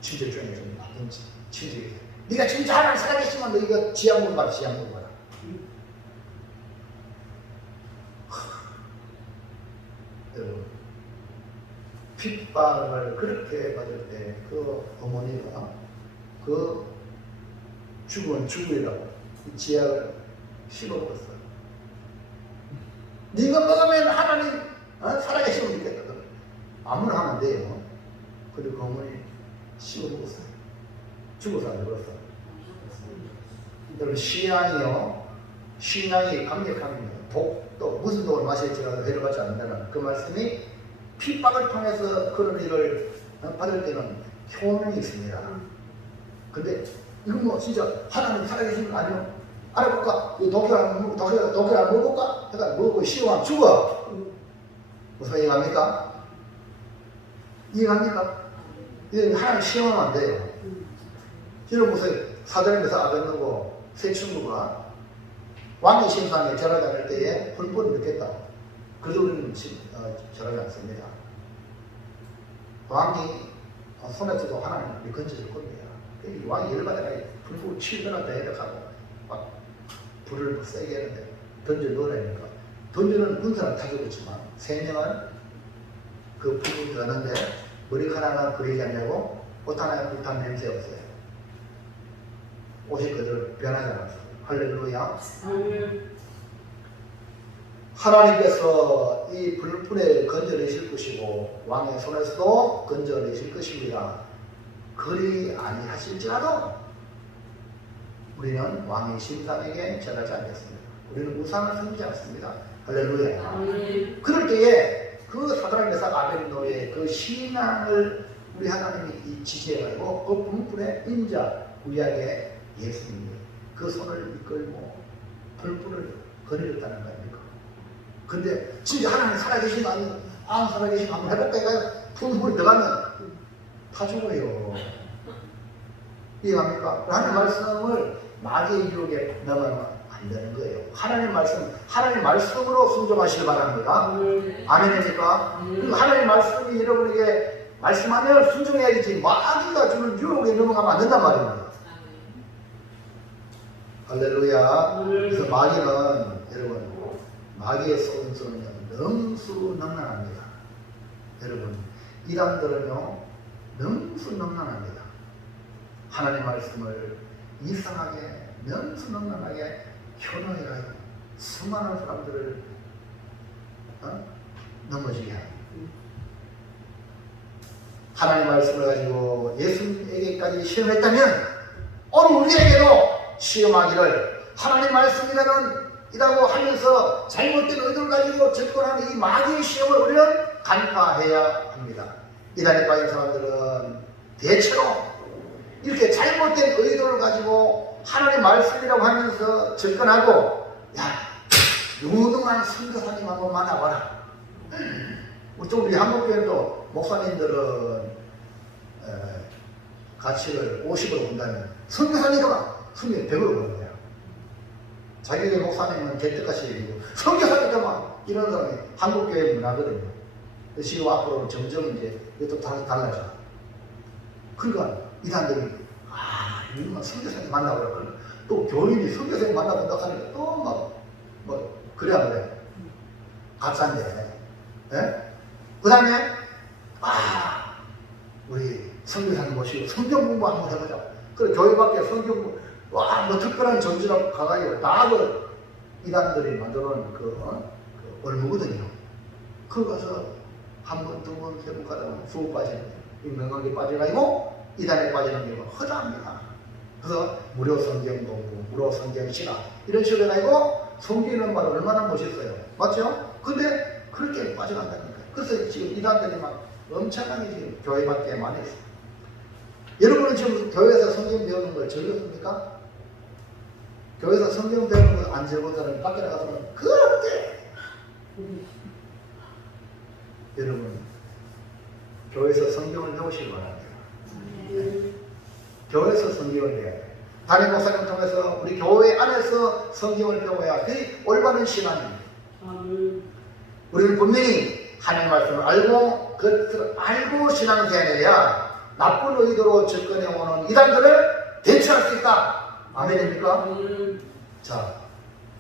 친척 중에 좀 나쁜 친척이 네가 진짜 하나님 살아계시면 너 이거 지향문 봐라 지향문 봐라. 여러분 핍박을 그렇게 받을 때 그 어머니가 그 죽으리라고 이 지약을 씹어먹었어요. 네가 먹으면 하나님 살아계시면 믿겠다. 아무나 하면 돼요. 근데 그 어머니 씹어먹었어요. 죽어서 안 죽었어. 여러분 신앙이 강력합니다. 독도 무슨 독을 마실지라도 해로받지 않는다는 그 말씀이 핍박을 통해서 그런 일을 받을 때는 효능이 있습니다. 근데 이건 뭐 진짜 하나님 살아계신 거 아니요? 알아볼까? 독일 안 먹어볼까? 그러니까 먹고 시험하면 죽어. 무슨 이해갑니까? 이해갑니까? 이게 하나님 시험하면 안 돼요. 여러분 무슨 사절에서 아벤노고 세 친구가 왕의 심상에 절하지 않을 때에 불법을 느꼈다. 그래서 우리는 절하지 않습니다. 왕이 손에서도 하나님을 건져줄 겁니다. 왕이 열받아가 불법을 치거나 대적하고 막 불을 세게 하는데 던져 넣으라니까. 던져는 군사는 다 죽었지만 세 명은 그 불법이 가는데 머리카락은 그리지 않냐고 옷 하나에 불탄 냄새 없어요. 옷이 그대로 변하지 않았어요. 할렐루야. 하나님께서 이 불불에 건져내실 것이고 왕의 손에서도 건져내실 것입니다. 그리 아니하실지라도 우리는 왕의 심산에게 절하지 않겠습니다. 우리는 우상을 섬기지 않습니다. 할렐루야. 그럴 때에 그 사드락 메삭 아벨노의 그 신앙을 우리 하나님이 지지해가지고 그 불불의 인자 구약의 예수님이 그 손을 이끌고 불불을 거느렸다는 거 아닙니까? 근데 진짜 하나님 살아계신 거 아니에요? 살아계신 거 한번 해볼까? 이거 불불 들어가면 다 죽어요. 이해갑니까? 하나님 말씀을 마귀의 유혹에 넘어가면 안 되는 거예요. 하나님 말씀으로 순종하시길 바랍니다. 아멘입니까? 하나님 말씀이 여러분에게 말씀하면 순종해야 되지 마귀가 주는 유혹에 넘어가면 안 된단 말입니다. 할렐루야. 그래서 마귀는 여러분 마귀의 속임수는 능수능란합니다. 여러분 이단들은요 능수능란합니다. 하나님 말씀을 이상하게 능수능란하게 현혹해가지고 수많은 사람들을 넘어지게 합니다. 하나님 말씀을 가지고 예수님에게까지 시험했다면 오늘 우리에게도 시험하기를 하나님 말씀이라고 하면서 잘못된 의도를 가지고 접근하는 이 마귀의 시험을 우리는 간파해야 합니다. 이단에 빠진 사람들은 대체로 이렇게 잘못된 의도를 가지고 하나님 말씀이라고 하면서 접근하고 유능한 선교사님 한번 만나봐라. 또 우리 한국교회도 목사님들은 가치를 50으로 본다면 선교사님은 선교사님 100으로 보는 거야. 자기의 목사님은 개떡같이 얘기고 선교사님은 이런 사람이 한국교회 문화거든요. 지금 앞으로 점점 이제 이것도 달라져. 그러니까 이단들이 이놈은 선교사님 만나보라. 또 교인이 선교사님 만나본다고 하니까 또 뭐 그래야 그래. 가짜인데. 예? 그 다음에 우리 선교사님 모시고 성경 공부 한번 해보자. 그래 교회 밖에 성경 공부 뭐 특별한 전지라고 가가지고 다 그 이단들이 만들어놓은 그 얼무거든요. 그거 가서 한 번, 두 번, 세 번 가다가 수업 빠지는 거예요. 인명관계 빠져가지고 이단에 빠지는 게 허다합니다. 그래서 무료 성경 공부, 무료 성경 신학 이런 식으로 해가지고 성경이라는 말 얼마나 멋있어요. 맞죠? 근데 그렇게 빠져간다니까요. 그래서 지금 이단들이 막 엄청나게 지금 교회 밖에 많이 있어요. 여러분은 지금 교회에서 성경 배우는 걸 즐겼습니까? 교회에서 성경 배우는 걸 안 즐거운 사람이 밖에 나가서는 그렇게 여러분 교회에서 성경을 배우시기 바랍니다. 교회에서 성경을 배워야 돼요. 담임 목사님 통해서 우리 교회 안에서 성경을 배워야 그게 올바른 신앙입니다. 우리는 분명히 하나님 말씀을 알고 그것을 알고 신앙생활해야 나쁜 의도로 접근해오는 이단들을 대처할 수 있다. 아멘입니까? 자,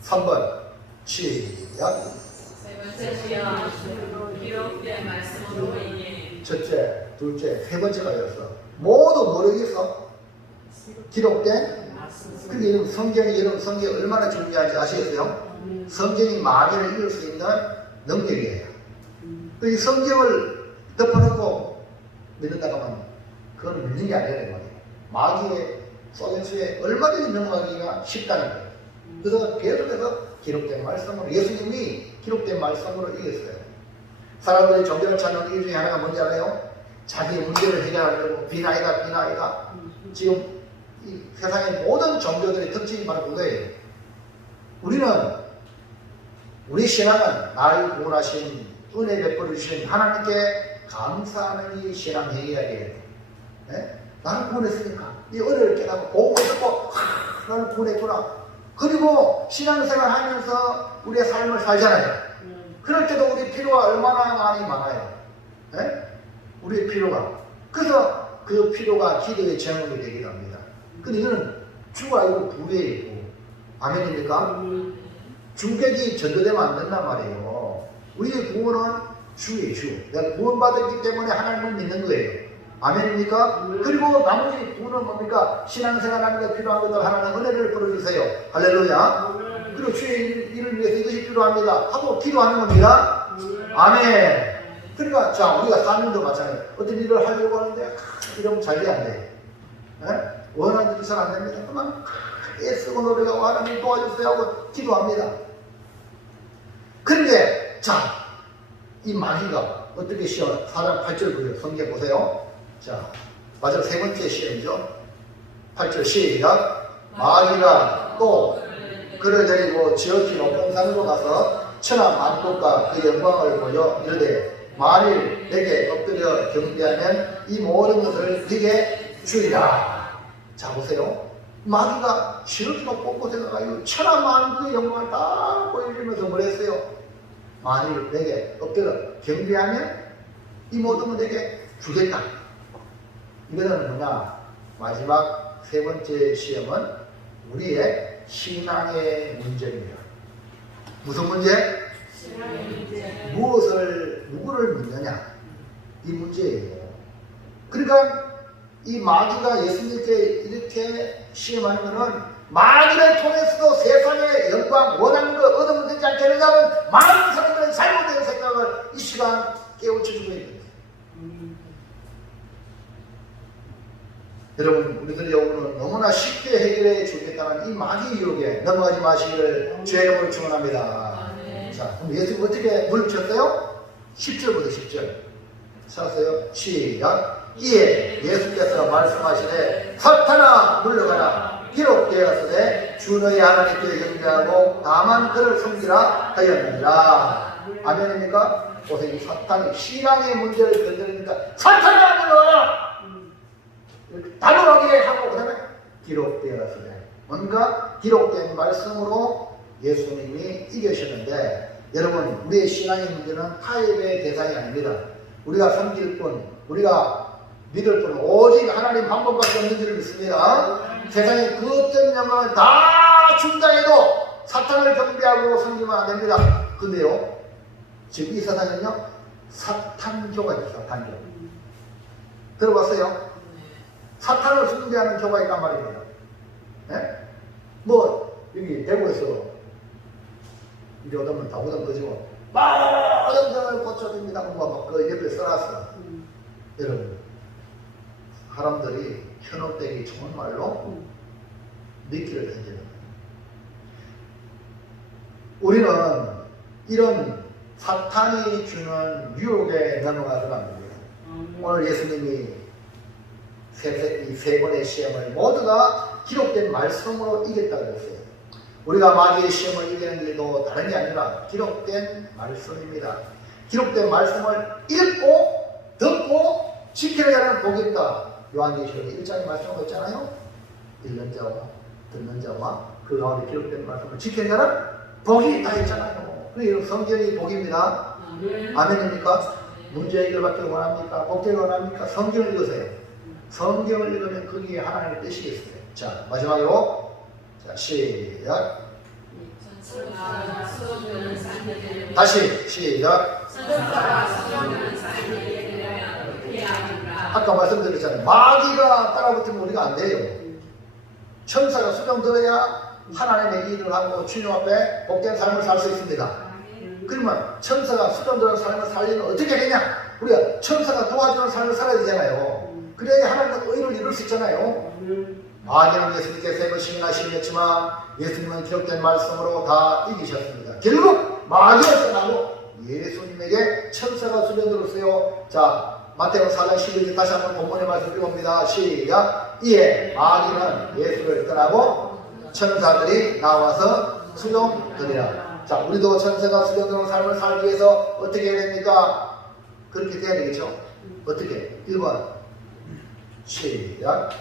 3번 시작. 세 번째 시험 기록된 말씀으로 인해 첫째, 둘째, 세 번째가 되었어. 모두 모르겠어. 기록된 그게 여러분 성경이 얼마나 중요한지 아시겠어요? 성경이 마귀를 이길 수 있는 능력이에요. 이 성경을 덮어놓고 믿는다고 하면 그건 믿는 게 아니라는 거예요. 마귀의 속임수에 얼마든지 넘어가기가 쉽다는 거예요. 그래서 계속해서 기록된 말씀으로 예수님이 기록된 말씀으로 이겼어요. 사람들이 종교를 찾는 이유 중에 하나가 뭔지 알아요? 자기의 문제를 해결하려고 비나이다. 지금 이 세상의 모든 종교들의 특징이 바로 그거예요. 우리 신앙은 나를 구원하신 은혜 베풀어 주신 하나님께 감사하는 이 신앙 행위해야 돼요. 네? 나를 구원했으니까 이 은혜를 깨닫고 복음을 듣고 나를 구원했구나. 그리고 신앙생활 하면서 우리의 삶을 살잖아요. 그럴 때도 우리 필요가 얼마나 많아요. 네? 우리의 필요가. 그래서 그 필요가 기도의 제목이 되기도 합니다. 근데 이거는 주가 아니고 부예이고. 아멘입니까? 주객이 전도되면 안 된단 말이에요. 우리의 구원은 주예요, 주. 내가 구원받았기 때문에 하나님을 믿는 거예요. 아멘입니까? 그리고 나머지 구원은 뭡니까? 신앙생활 하는데 필요한 것들 하나는 은혜를 풀어주세요. 할렐루야. 그리고 주의 일을 위해서 이것이 필요합니다. 하고 기도하는 겁니다. 아멘. 그러니까 자 우리가 사명도 마찬가지예요. 어떤 일을 하려고 하는데 이러면 잘 돼 안 돼? 원하는 일이 잘 안 됩니다. 그러면 애쓰고 노력하고 하나님 도와주세요 하고 기도합니다. 그런데 자 이 마귀가 어떻게 시험 4장 8절 보세요. 성경 보세요. 자 마지막 세 번째 시험이죠. 8절 시작. 마귀가 또 그를 데리고 지극히 높은 산으로 가서 천하 만국과 그 영광을 보여 이르되 만일 내게 엎드려 경배하면 이 모든 것을 네게 주리라. 자 보세요. 마귀가 지극히 높은 곳에 가서 천하 만국의 영광을 다 보여주면서 뭘 했어요? 만일 내게 엎드려 경배하면 이 모든 걸 내게 주겠다. 이거는 뭐냐? 마지막 세 번째 시험은 우리의 신앙의 문제입니다. 무슨 문제? 누구를 믿느냐? 이 문제예요. 그러니까 이 마귀가 예수님께 이렇게 시험하는 것은 마귀를 통해서도 세상의 영광, 원하는 거 얻으면 되지 않겠느냐는 많은 사람들은 잘못된 생각을 이 시간 깨우쳐주고 있는 거예요. 여러분 우리들이 오늘 너무나 쉽게 해결해 주겠다는 이 마귀 유혹에 넘어가지 마시기를 주의 이름으로 축원합니다. 자, 그럼 예수님 어떻게 물으셨어요? 10절부터 10절 찾았어요? 시작. 이에 예수께서 말씀하시되 사탄아 물러가라. 기록되었으되 주 너희 하나님께 경배하고 다만 그를 섬기라 하였느니라. 아멘입니까? 보세요. 이 사탄이 신앙의 문제를 건드리니까 사탄아 물러가라. 단호하게 하고 그 다음에 기록되었으되 뭔가 기록된 말씀으로 예수님이 이기셨는데 여러분 우리의 신앙의 문제는 타협의 대상이 아닙니다. 우리가 섬길 뿐 우리가 믿을 뿐 오직 하나님 한 번밖에 없는 줄을 믿습니다. 세상에 그 어떤 영광을 다 준다 해도 사탄을 경배하고 섬기면 안 됩니다. 근데요 지금 이 세상은요 사탄교가 있어요. 사탄교 들어봤어요? 사탄을 숭배하는 교가 있단 말입니다. 네? 뭐 여기 대구에서 이리 오면 다 오던 거지고 모든 점을 고쳐줍니다. 그 옆에 써놨어. 여러분 사람들이 현혹되기 좋은 말로 미끼를 던지는 거예요. 우리는 이런 사탄이 주는 유혹에 넘어가서는 안 됩니다. 오늘 예수님이 이 세 번의 시험을 모두 다 기록된 말씀으로 이겼다고 했어요. 우리가 마귀의 시험을 이기는 길도 다른 게 아니라 기록된 말씀입니다. 기록된 말씀을 읽고 듣고 지키는 자는 복이 있다. 요한계시록 1장에 말씀하고 있잖아요. 읽는 자와 듣는 자와 그 가운데 기록된 말씀을 지키는 자는 복이 있다 했잖아요. 그래서 성경이 복입니다. 아멘입니까? 문제 해결받기를 원합니까? 복되기를 원합니까? 성경을 읽으세요. 성경을 읽으면 거기에 하나님의 뜻이 있어요. 자, 마지막으로 자, 시작. 천사가 수고하는 삶이 되려면 다시 시작. 천사가 수고하는 삶이 되려면 어떻게 하는가? 아까 말씀드렸잖아요. 마귀가 따라붙으면 우리가 안 돼요. 천사가 수정 들어야 하나님의 일을 하고 주님 앞에 복된 삶을 살 수 있습니다. 그러면 천사가 수정 들어는 삶을 살려면 어떻게 되냐? 우리가 천사가 도와주는 삶을 살아야 되잖아요. 그래야 하나님의 의를 이룰 수 있잖아요. 마귀는 예수님께서 해보시나 시했지만 예수님은 기록된 말씀으로 다 이기셨습니다. 결국 마귀를 떠나고 예수님에게 천사가 수련들었어요. 자, 마태복음 4장 11절 다시 한번 본문의 말씀 읽어봅니다. 시작. 이에 마귀는 예수를 떠나고 천사들이 나와서 수종드리라. 자, 우리도 천사가 수종드리는 삶을 살기 위해서 어떻게 해야 됩니까? 그렇게 돼야 되겠죠? 어떻게? 1번 시작.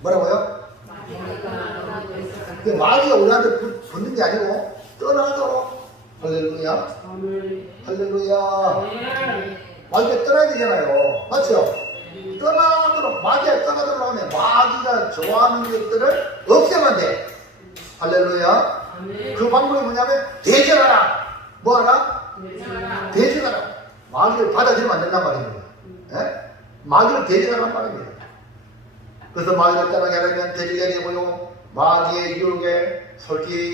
뭐라고요? 마귀가 우리한테 붙는 게 아니고 떠나도록. 할렐루야. 할렐루야. 마귀가 떠나야 되잖아요. 맞죠? 떠나도록, 마귀가 떠나도록 하면 마귀가 좋아하는 것들을 없애면 돼. 할렐루야. 그 방법이 뭐냐면 대적하라. 뭐하라? 대적하라. 마귀를 받아들이면 안 된단 말입니다. 예? 마귀를 대적하란 말입니다. 그래서 마귀를 떠나게 하려면 대적해야 되고요. 마귀의 유혹에 솔직하게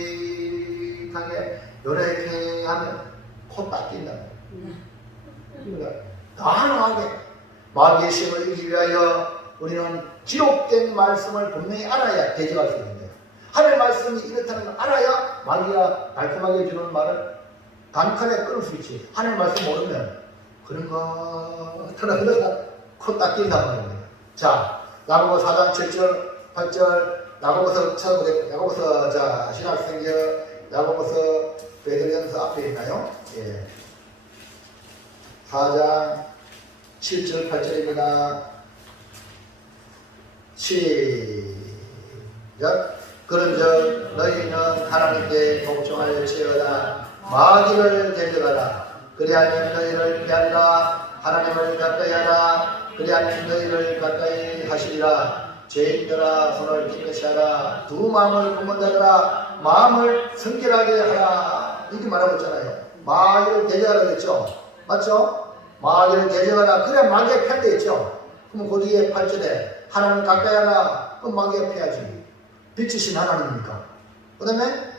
요렇게 하면 코 딱 낀다. 그러니까 단호하게 마귀의 힘을 이기기 위하여 우리는 기록된 말씀을 분명히 알아야 대적할 수 있는 거예요. 하나님의 말씀이 이렇다는 걸 알아야 마귀가 달콤하게 해주는 말을 단칼에 끊을 수 있지. 하나님의 말씀 모르면 그런 거 하다가 코 딱 낀단 말입니다. 자, 야고보 4장 7절 8절 야고보서 찾아보세요. 야고보서 자 신학생겨 야고보서 베드로전서 앞에 있나요? 예. 4장 7절 8절입니다. 시작. 그런즉 너희는 하나님께 복종하여치어다 마귀를 대적하라. 그리하면 너희를 피하리라. 하나님을 가까이 하라. 그리하면 너희를 가까이 하시리라. 죄인들아 손을 깨끗이 하라. 두 마음을 품은 자들아 마음을 성결하게 하라. 이렇게 말하고 있잖아요. 마귀를 대적하라 그랬죠. 맞죠? 마귀를 대적하라. 그래 마귀가 피한다 했죠. 그럼 그 뒤에 8절에 하나님 가까이 하라. 그럼 마귀가 피하지. 빛이신 하나님입니까? 그 다음에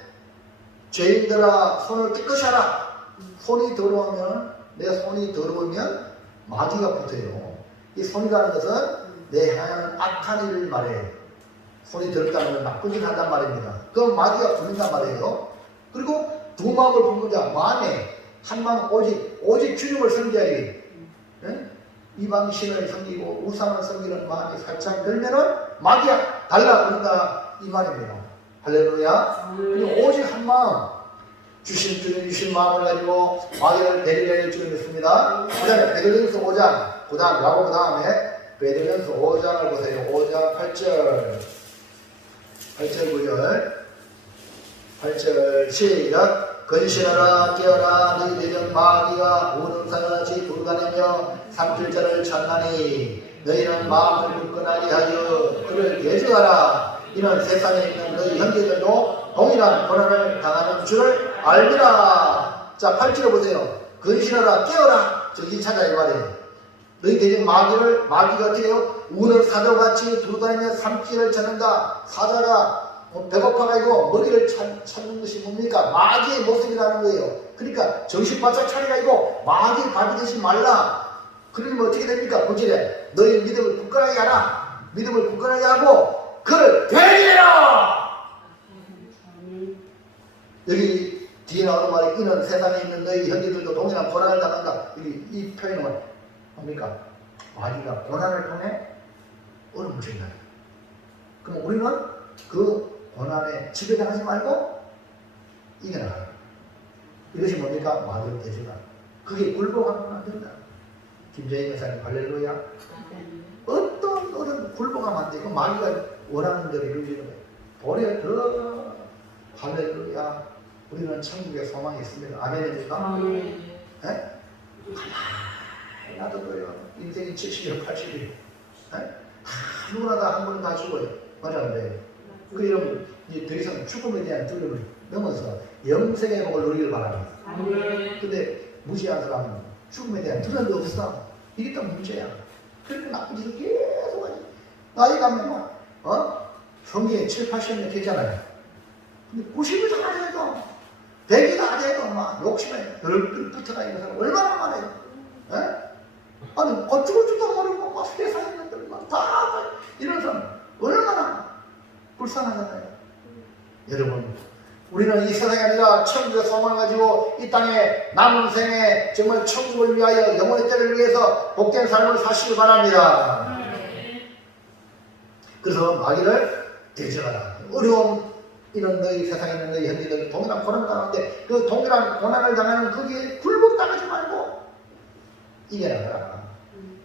죄인들아 손을 깨끗이 하라. 손이 더러우면 내 손이 더러우면 마귀가 붙어요. 이 손이라는 것은 내 향한 악한 일을 말해요. 손이 더럽다는 건 나쁜 짓을 한단 말입니다. 그럼 마귀가 붙는단 말이에요. 그리고 두 마음을 품는 자 마음에 한 마음 오직 주님을 섬겨야지. 네? 이방신을 섬기고 우상을 섬기는 마음이 살짝 들면은 마귀야 달라 그런다 이 말입니다. 할렐루야. 오직 한 마음 주님 주신 마음을 가지고 마귀를 대리할 줄을 믿습니다. 그 다음에 베드로전서 5장 그 다음 야고보 그 다음에 베드로전서 5장을 보세요. 5장 8절 9절 8절 시작. 근신하라 깨어라 너희 대적 마귀가 우능사같이 불가내며 삼킬 자를 찾나니 너희는 마음을 굳건하게 하여 그를 대적하라. 이는 세상에 있는 너희 형제들도 동일한 고난을 당하는 줄을 알리라. 자 8절을 보세요. 근신하라 깨어라. 저기 찾아 이 말이에요. 너희 대적 마귀가 어떻게 해요? 우는 사자같이 두루다니며 삼키를 찾는다. 사자가 배고파가지고 먹이를 찾는 것이 뭡니까? 마귀의 모습이라는 거예요. 그러니까 정신 바짝 차리가 아니고 마귀 밥이 되지 말라. 그러면 어떻게 됩니까? 9절에 너희 믿음을 굳건하게 하라. 믿음을 굳건하게 하고 그를 대리해라. 여기 뒤에 나오는 말이 이는 세상에 있는 너희 형제들도 동일한 고난을 당한다. 여기 이 표현은 뭡니까? 마귀가 고난을 통해 어려움을 준다. 그럼 우리는 그 고난에 지배당하지 말고 이겨나가요. 이것이 뭡니까? 마귀를 대주라. 그게 굴복하면 안 된다. 김재인 여사님 할렐루야. 어떤 어른 굴복하면 안 돼. 그 마귀가 원하는 대로 이루어지는 거예요. 도리어 더 할렐루야. 우리는 천국의 소망이 있습니다. 아멘입니까? 네? 나도 또요. 인생이 70일, 80일. 다 누구나 다 한 번은 다 죽어요. 맞아, 안 돼요? 그 이러면 이제 더 이상 죽음에 대한 두려움을 넘어서 영생의 복을 누리길 바랍니다. 근데 무지한 사람은 죽음에 대한 두려움도 없어. 이게 또 문제야. 그러니까 나쁜 짓을 계속 하지. 나이 가면 성경에 7, 80년 되잖아요. 근데 90을 다 돼도 100이 다 돼도 막 욕심에 늘 붙어가 있는 사람 얼마나 많아요. 아니 어쩌고 저쩌고 모르고 막 세상에 있는 것들 다 이런 사람 얼마나 불쌍하잖아요. 여러분 우리는 이 세상이 아니라 천국의 소망을 가지고 이 땅에 남은 생에 정말 천국을 위하여 영원의 때를 위해서 복된 삶을 사시기 바랍니다. 그래서 마귀를 대적하라. 어려운 이런 너희 세상에 있는 너희 현지들 동일한 고난을 당하는데 그 동일한 고난을 당하는 거기에 굴복당하지 말고 이겨나가라.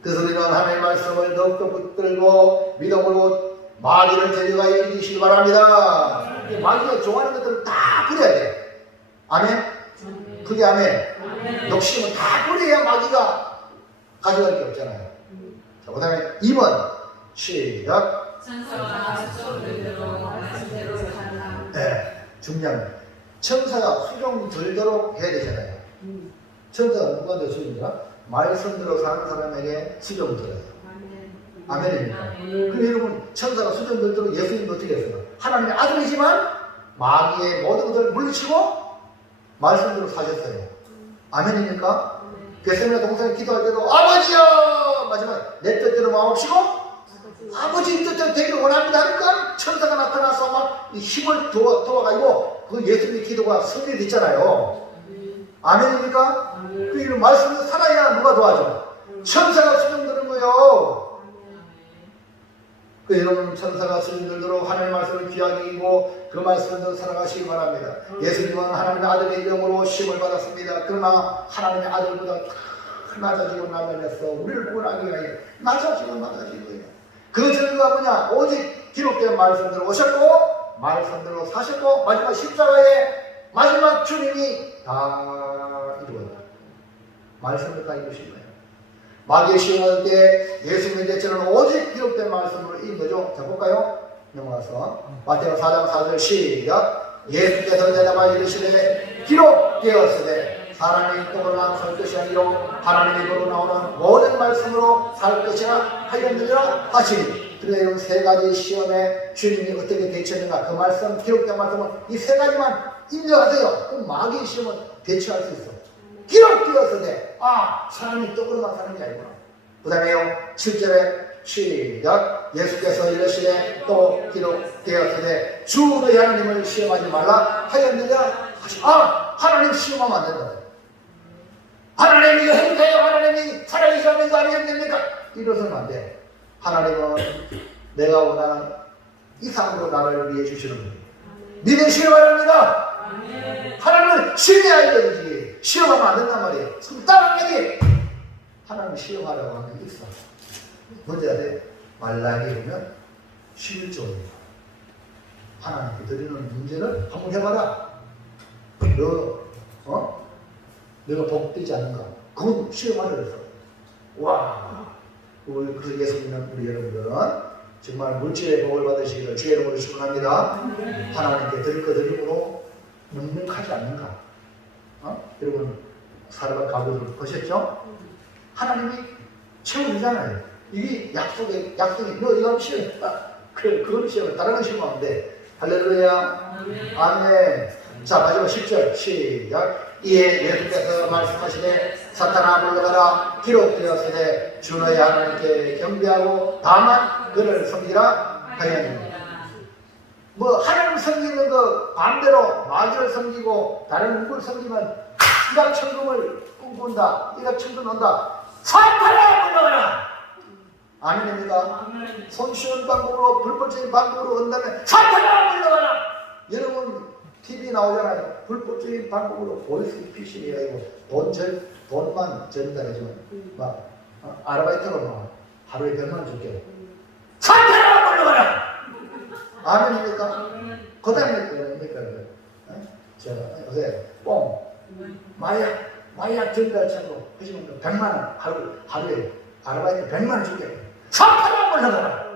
그래서 우리는 하나님의 말씀을 더욱더 붙들고 믿음으로 마귀를 데려가야 이기시기 바랍니다. 마귀가 좋아하는 것들을 다 버려야 돼. 아멘? 그게 아멘. 욕심은 다 버려야 마귀가 가져갈 게 없잖아요. 자, 그 다음에 2번 시작. 네, 중요한 거. 천사가 수종 들도록 해야 되잖아요. 천사가 누구한테 수종이라? 말씀대로 사는 사람에게 수종을 들어요. 아멘입니까? 그럼 여러분 천사가 수종 들도록 예수님도 어떻게 했어요? 하나님의 아들이지만 마귀의 모든 것을 물리치고 말씀대로 사셨어요. 아멘입니까? 겟세마네 동산에 기도할 때도 아버지여! 마지막 내 뜻대로 마옵시고 아버지 뜻대로 되길 원합니다 하니까 천사가 나타나서 막 힘을 도와가지고 그 예수님의 기도가 승리됐잖아요. 아멘입니까? 그 이런 말씀을 살아야 누가 도와줘? 천사가 수종드는 거예요. 그 여러분 천사가 수종들도록 하나님의 말씀을 귀하게 이기고 그 말씀대로 살아가시기 바랍니다. 예수님은 하나님의 아들의 이름으로 시험을 받았습니다. 그러나 하나님의 아들보다 낮아지고 나면서 우리를 구원하기 위하여 낮아지고요. 그 전부가 뭐냐? 오직 기록된 말씀대로 오셨고 말씀대로 사셨고 마지막 십자가의 마지막 주님이 다 이루었다. 말씀을 다 이루신 거예요. 마귀의 시험할 때 예수님의 대처는 오직 기록된 말씀으로 이긴 거죠. 자 볼까요? 넘어가서 마태복음 4장 4절 시작. 예수께서 대답하여 이르시되 기록되었으되 사람이 떡으로만 살 것이 아니요 하나님의 입으로 나오는 모든 말씀으로 살 것이라 하였느니라 하시니. 그래서 이런 세 가지 시험에 주님이 어떻게 대처했는가? 그 말씀, 기록된 말씀은 이 세 가지만 인정하세요. 그럼 마귀의 시험은 대처할 수 있어. 기록되었으되 사람이 떡으로만 사는 게 아니구나. 그 다음에요 7절에 시작. 예수께서 이르시되 또 기록되었으되 주 너희 하나님을 시험하지 말라 하였느냐 하시니. 하나님 시험하면 안 된다. 하나님이 행세요. 하나님이 살아계시는 거 아니겠습니까? 이러서는 안 돼. 하나님은 내가 원하는 이상으로 나를 위해 주시는 분이에요. 믿으시기 바랍니다. 하나님을 신뢰해야 되지. 시험하면 안 된단 말이에요. 다른 얘기. 하나님을 시험하라고 하는 게 있어. 뭔지 아세요? 말라기 보면 11조입니다. 하나님께 드리는 문제를 한번 해봐라. 내가 복되지 않는가? 그건 시험하려 그랬어. 와. 그래서 예수님은 우리 여러분들은 정말 물질의 복을 받으시기를 주의 이름으로 축원합니다. 하나님께 드릴 거 드림으로 묵묵하지 않는가? 여러분 사람의 가구를 보셨죠? 하나님이 채워주잖아요. 이게 약속이 너 이거 시험했다. 그래 그걸 시험을 다른 걸 시험하면 돼. 할렐루야. 아멘. 자 마지막 10절 시작. 이에 예수께서 말씀하시되 사탄아 물러가라 기록되었으되 주 너희 하나님께 경배하고 다만 그를 섬기라 하였느니라. 뭐 하나님 섬기는 거 반대로 마귀를 섬기고 다른 누구를 섬기면 일확천금을 꿈꾼다. 일확천금 온다. 사탄아 물러가라. 아멘입니까? 손쉬운 방법으로 불법적인 방법으로 온다면 사탄아 물러가라. 여러분 TV 나오잖아요. 불법적인 방법으로 보이스피싱이라고 돈만 전달해주면 막 아르바이트로 막 하루에 100만 줄게. 사탄아 물러가라. 아멘입니까? 그 다음에 뭡니까? 자, 요새 뽕, 마약 마약 전달차로 하시면 100만 원 하루에 아르바이트 100만 원 줄게. 사탄을 올라가라.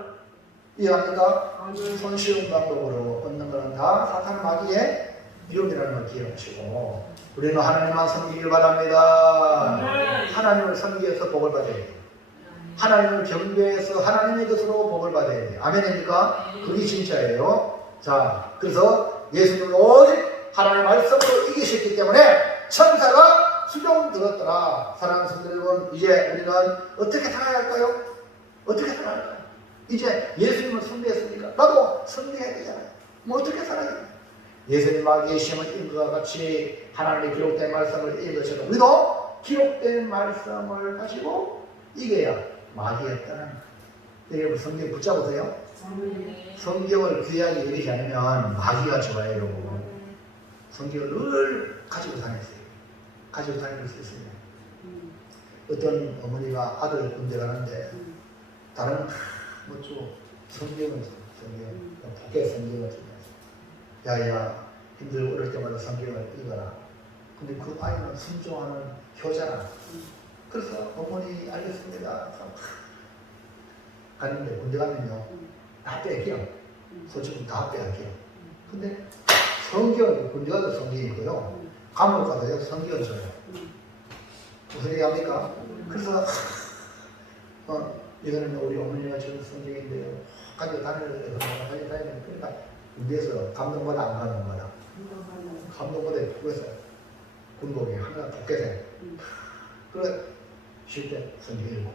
이해합니까? 손쉬운 방법으로 얻는 것은 다 사탄 마귀의 유혹이라는 걸 기억하시고 우리는 하나님만 섬기길 바랍니다. 하나님을 섬기해서 복을 받아야 돼요. 하나님을 경배해서 하나님의 것으로 복을 받아야 돼요. 아멘입니까? 그게 진짜예요. 자, 그래서 예수님은 오직 하나님의 말씀으로 이기셨기 때문에 천사가 수종 들었더라. 사랑하는 성도 여러분, 이제 우리는 어떻게 살아야 할까요? 어떻게 살아야 할까요? 이제 예수님을 숭배했으니까 나도 숭배해야 되잖아요. 뭐 어떻게 살아야 돼요? 예수님 마귀의 시험을 읽은 것과 같이 하나님의 기록된 말씀을 읽으셔도 우리도 기록된 말씀을 가지고 이겨야 마귀의 떠나는 거예요. 여러분 성경 붙잡으세요. 성경을 귀하게 여기지 않으면 마귀가 좋아해요. 여러분. 성경을 늘 가지고 다녔어요. 가지고 다닐 수 있습니다. 어떤 어머니가 아들 군대 가는데 다른 뭐죠 성경 밖에 성경을 주면서 야야 힘들고 어릴 때마다 성경을 읽어라. 근데 그 아이는 순종하는 효자라. 그래서 어머니 알겠습니다. 갔는데 군대 가면요 다 뺏겨. 솔직히 다 빼앗겨. 근데 성경 군대 가도 성경이고요. 감옥 가도 성경을 줘요. 무슨 얘기 합니까? 그래서 이거는 우리 어머니가 주는 성경인데요. 가지고 다니는 그러니까 군대에서 감동받아 안 가는 거다. 감동받아 북에서 군복이 하나 북에서 그래 쉴 때 성경 읽고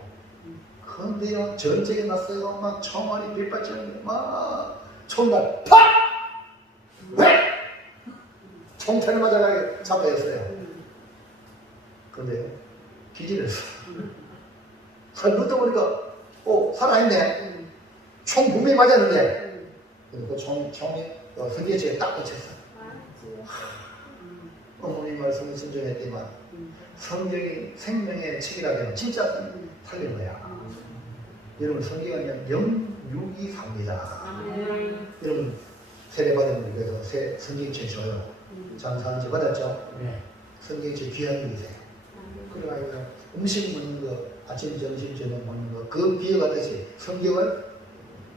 그런데요 전쟁이 났어요. 막 총알이 빗발치는 막 총알 팍! 왜? 총탄을 맞아가게 잡아였어요. 그런데 기절했어. 살부터 보니까 살아있네. 총 분명히 맞았는데 그 총이 서기에치에 딱 꽂혔어. 어머니 말씀을 순종했지만 성경이 생명의 책이라 되면 진짜 살린 거야. 여러분 성경은 영육이삽니다. 여러분 세례받은 분이 그래서 성경책 줘요. 장사한지 받았죠? 네. 성경책 귀한 분이세요. 그래가지고 음식 먹는 거 아침 점심 저녁 먹는 거 그 비유같이 성경을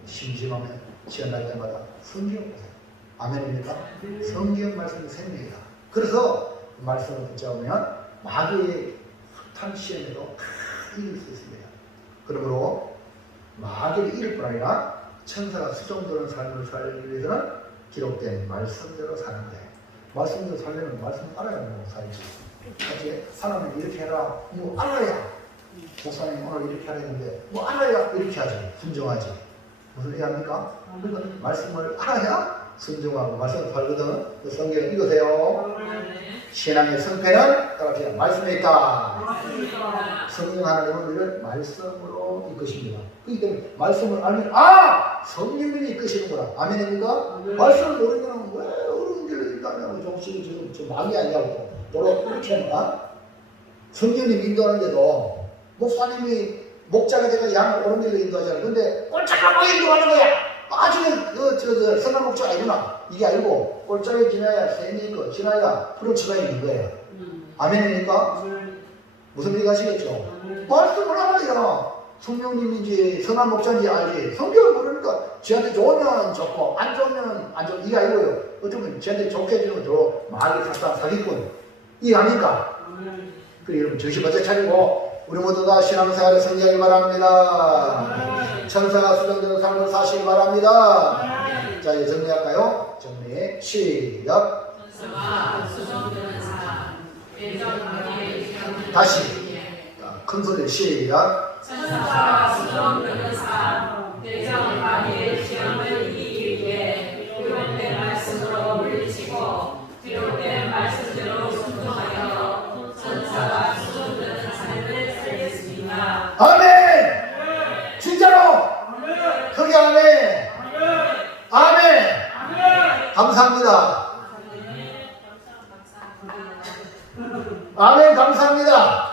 심심하면 지어날 때마다 성경 보세요. 아멘입니까? 성경 말씀이 생명이다. 그래서 그 말씀을 붙잡으면 마귀의 흑탄 시험에도 이길 수 있습니다. 그러므로 마귀를 이길 뿐 아니라 천사가 수종드는 삶을 살기 위해서는 기록된 말씀대로 사는데 말씀대로 살려면 말씀 알아야 뭐 살지. 같이 하나님 이렇게 해라. 뭐 알아야 목사님 오늘 이렇게 하랬는데 뭐 알아야 이렇게 하지. 순종하지. 무슨 얘기합니까? 그러니까 말씀을 알아야 순종하고 말씀을 살거든. 그 성경을 읽으세요. 신앙의 성패는 따라합시다. 말씀에 있다. 성령 하나님은 우리를 말씀으로 이끄십니다. 그렇기 때문에 말씀을 알면 성령님이 이끄시는구나. 아멘입니까? 말씀을 모르면 왜 어려운 길을 일단은 조금씩 지금 저 마귀 아니냐고 도로 이렇게 하나? 성령님 인도하는데도 목사님이 목자가 되고 양을 옳은 길로 인도하잖아요. 근데 꼴짝하고 인도하는 거야. 아직은 선한 목자가 아니구나. 이게 아니고 꼴짝에 지나야 셈이 있고 지나야 프로츠가 있는 거예요. 아멘입니까? 무슨 얘기 하시겠죠? 말씀을 알아야 성령님인지 선한 목자인지 알지. 성경을 모르니까 쟤한테 좋으면 좋고 안 좋으면 안 좋고 이게 아니고요. 어쩌면 쟤한테 좋게 해주면 더 마귀 사기꾼. 이게 아닌가? 그래 여러분 정신 바짝 차리고 우리 모두 다 신앙생활에 성장하기 바랍니다. 천사가 수정되는 삶을 사시기 바랍니다. 자 이제 정리할까요? 정리 시작. 다시 큰 소리 시작. 천사가 수정되는 삶 대장 마귀의 시험을 이기기 위해 기록된 말씀으로 물리치고 기록된 말씀대로 순종하여 천사가 수정되는 삶을 살겠습니다. 아멘! 진짜로! 크게 아멘! 아멘! 감사합니다. 아멘 감사합니다.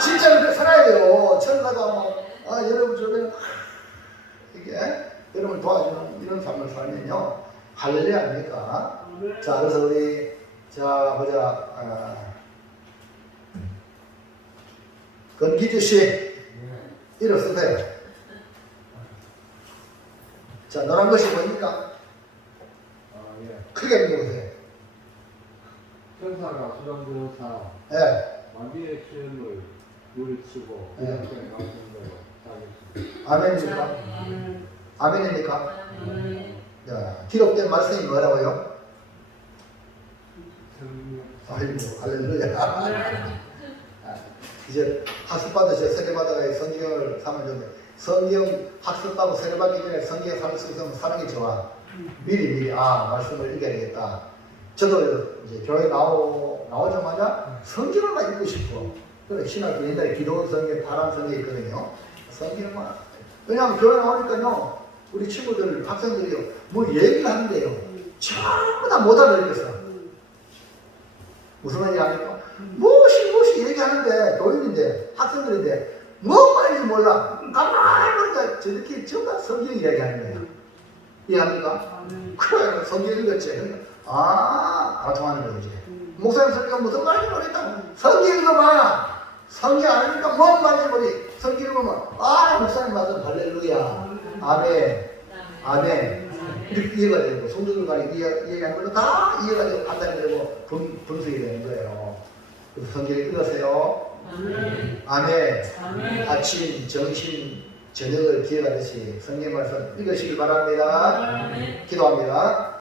진짜로 그렇게 살아야 돼요. 천사가 여러분 주변에 이게 여러분을 도와주는 이런 삶을 살면요 할렐루야 아닙니까? 자 그래서 우리 자 보자 건기주 씨, 일어서세요. 자, 노란 것이 보입니까? 예. 크게 읽어보세요. 천사가 수정되사 예. 만비의 주연을 물리치고 예. 이렇게 말씀대로 사겠습니다. 아멘입니까? 아멘입니까? 자, 기록된 말씀이 뭐라고요? 아이고, 할렐루야. 이제 학습받으셔 세례받아가 성경을 삼을 전에 성경 학습하고 세례받기 전에 성경 삼을 수 있으면 사랑이 좋아. 미리 말씀을 읽어야 되겠다. 저도 이제 교회 나오자마자 성경을 읽고 싶어. 그래 신학교 옛날에 기도원 성경, 파란 성경이 있거든요. 성경만. 왜냐하면 교회 나오니까요, 우리 친구들, 학생들이요, 뭐 얘기를 하는데요, 전부 다 못 알아듣겠어. 무슨 말인지 아닙니까? 무엇이 얘기하는데, 교인인데, 학생들인데, 뭔 말인지 몰라. 가만히 보니까 저렇게 전부 다 성경 이야기하는 거예요. 이해합니까? 그래, 성경 읽었지. 통하는 거지. 목사님 설교가 무슨 말인지 모르겠다. 성경 읽어봐. 성경 안 읽으니까 뭔 말인지 모르겠다. 성경 읽으면, 목사님 맞아. 할렐루야. 아멘. 아멘. 이렇게 이해가 되고, 성도들과 이해하는 걸로 다 이해가 되고, 판단이 되고, 분석이 되는 거예요. 그래서 성경 읽으세요. 아멘. 아침, 점심, 저녁을 기회가 되시 성경 말씀 읽으시기 바랍니다. 기도합니다.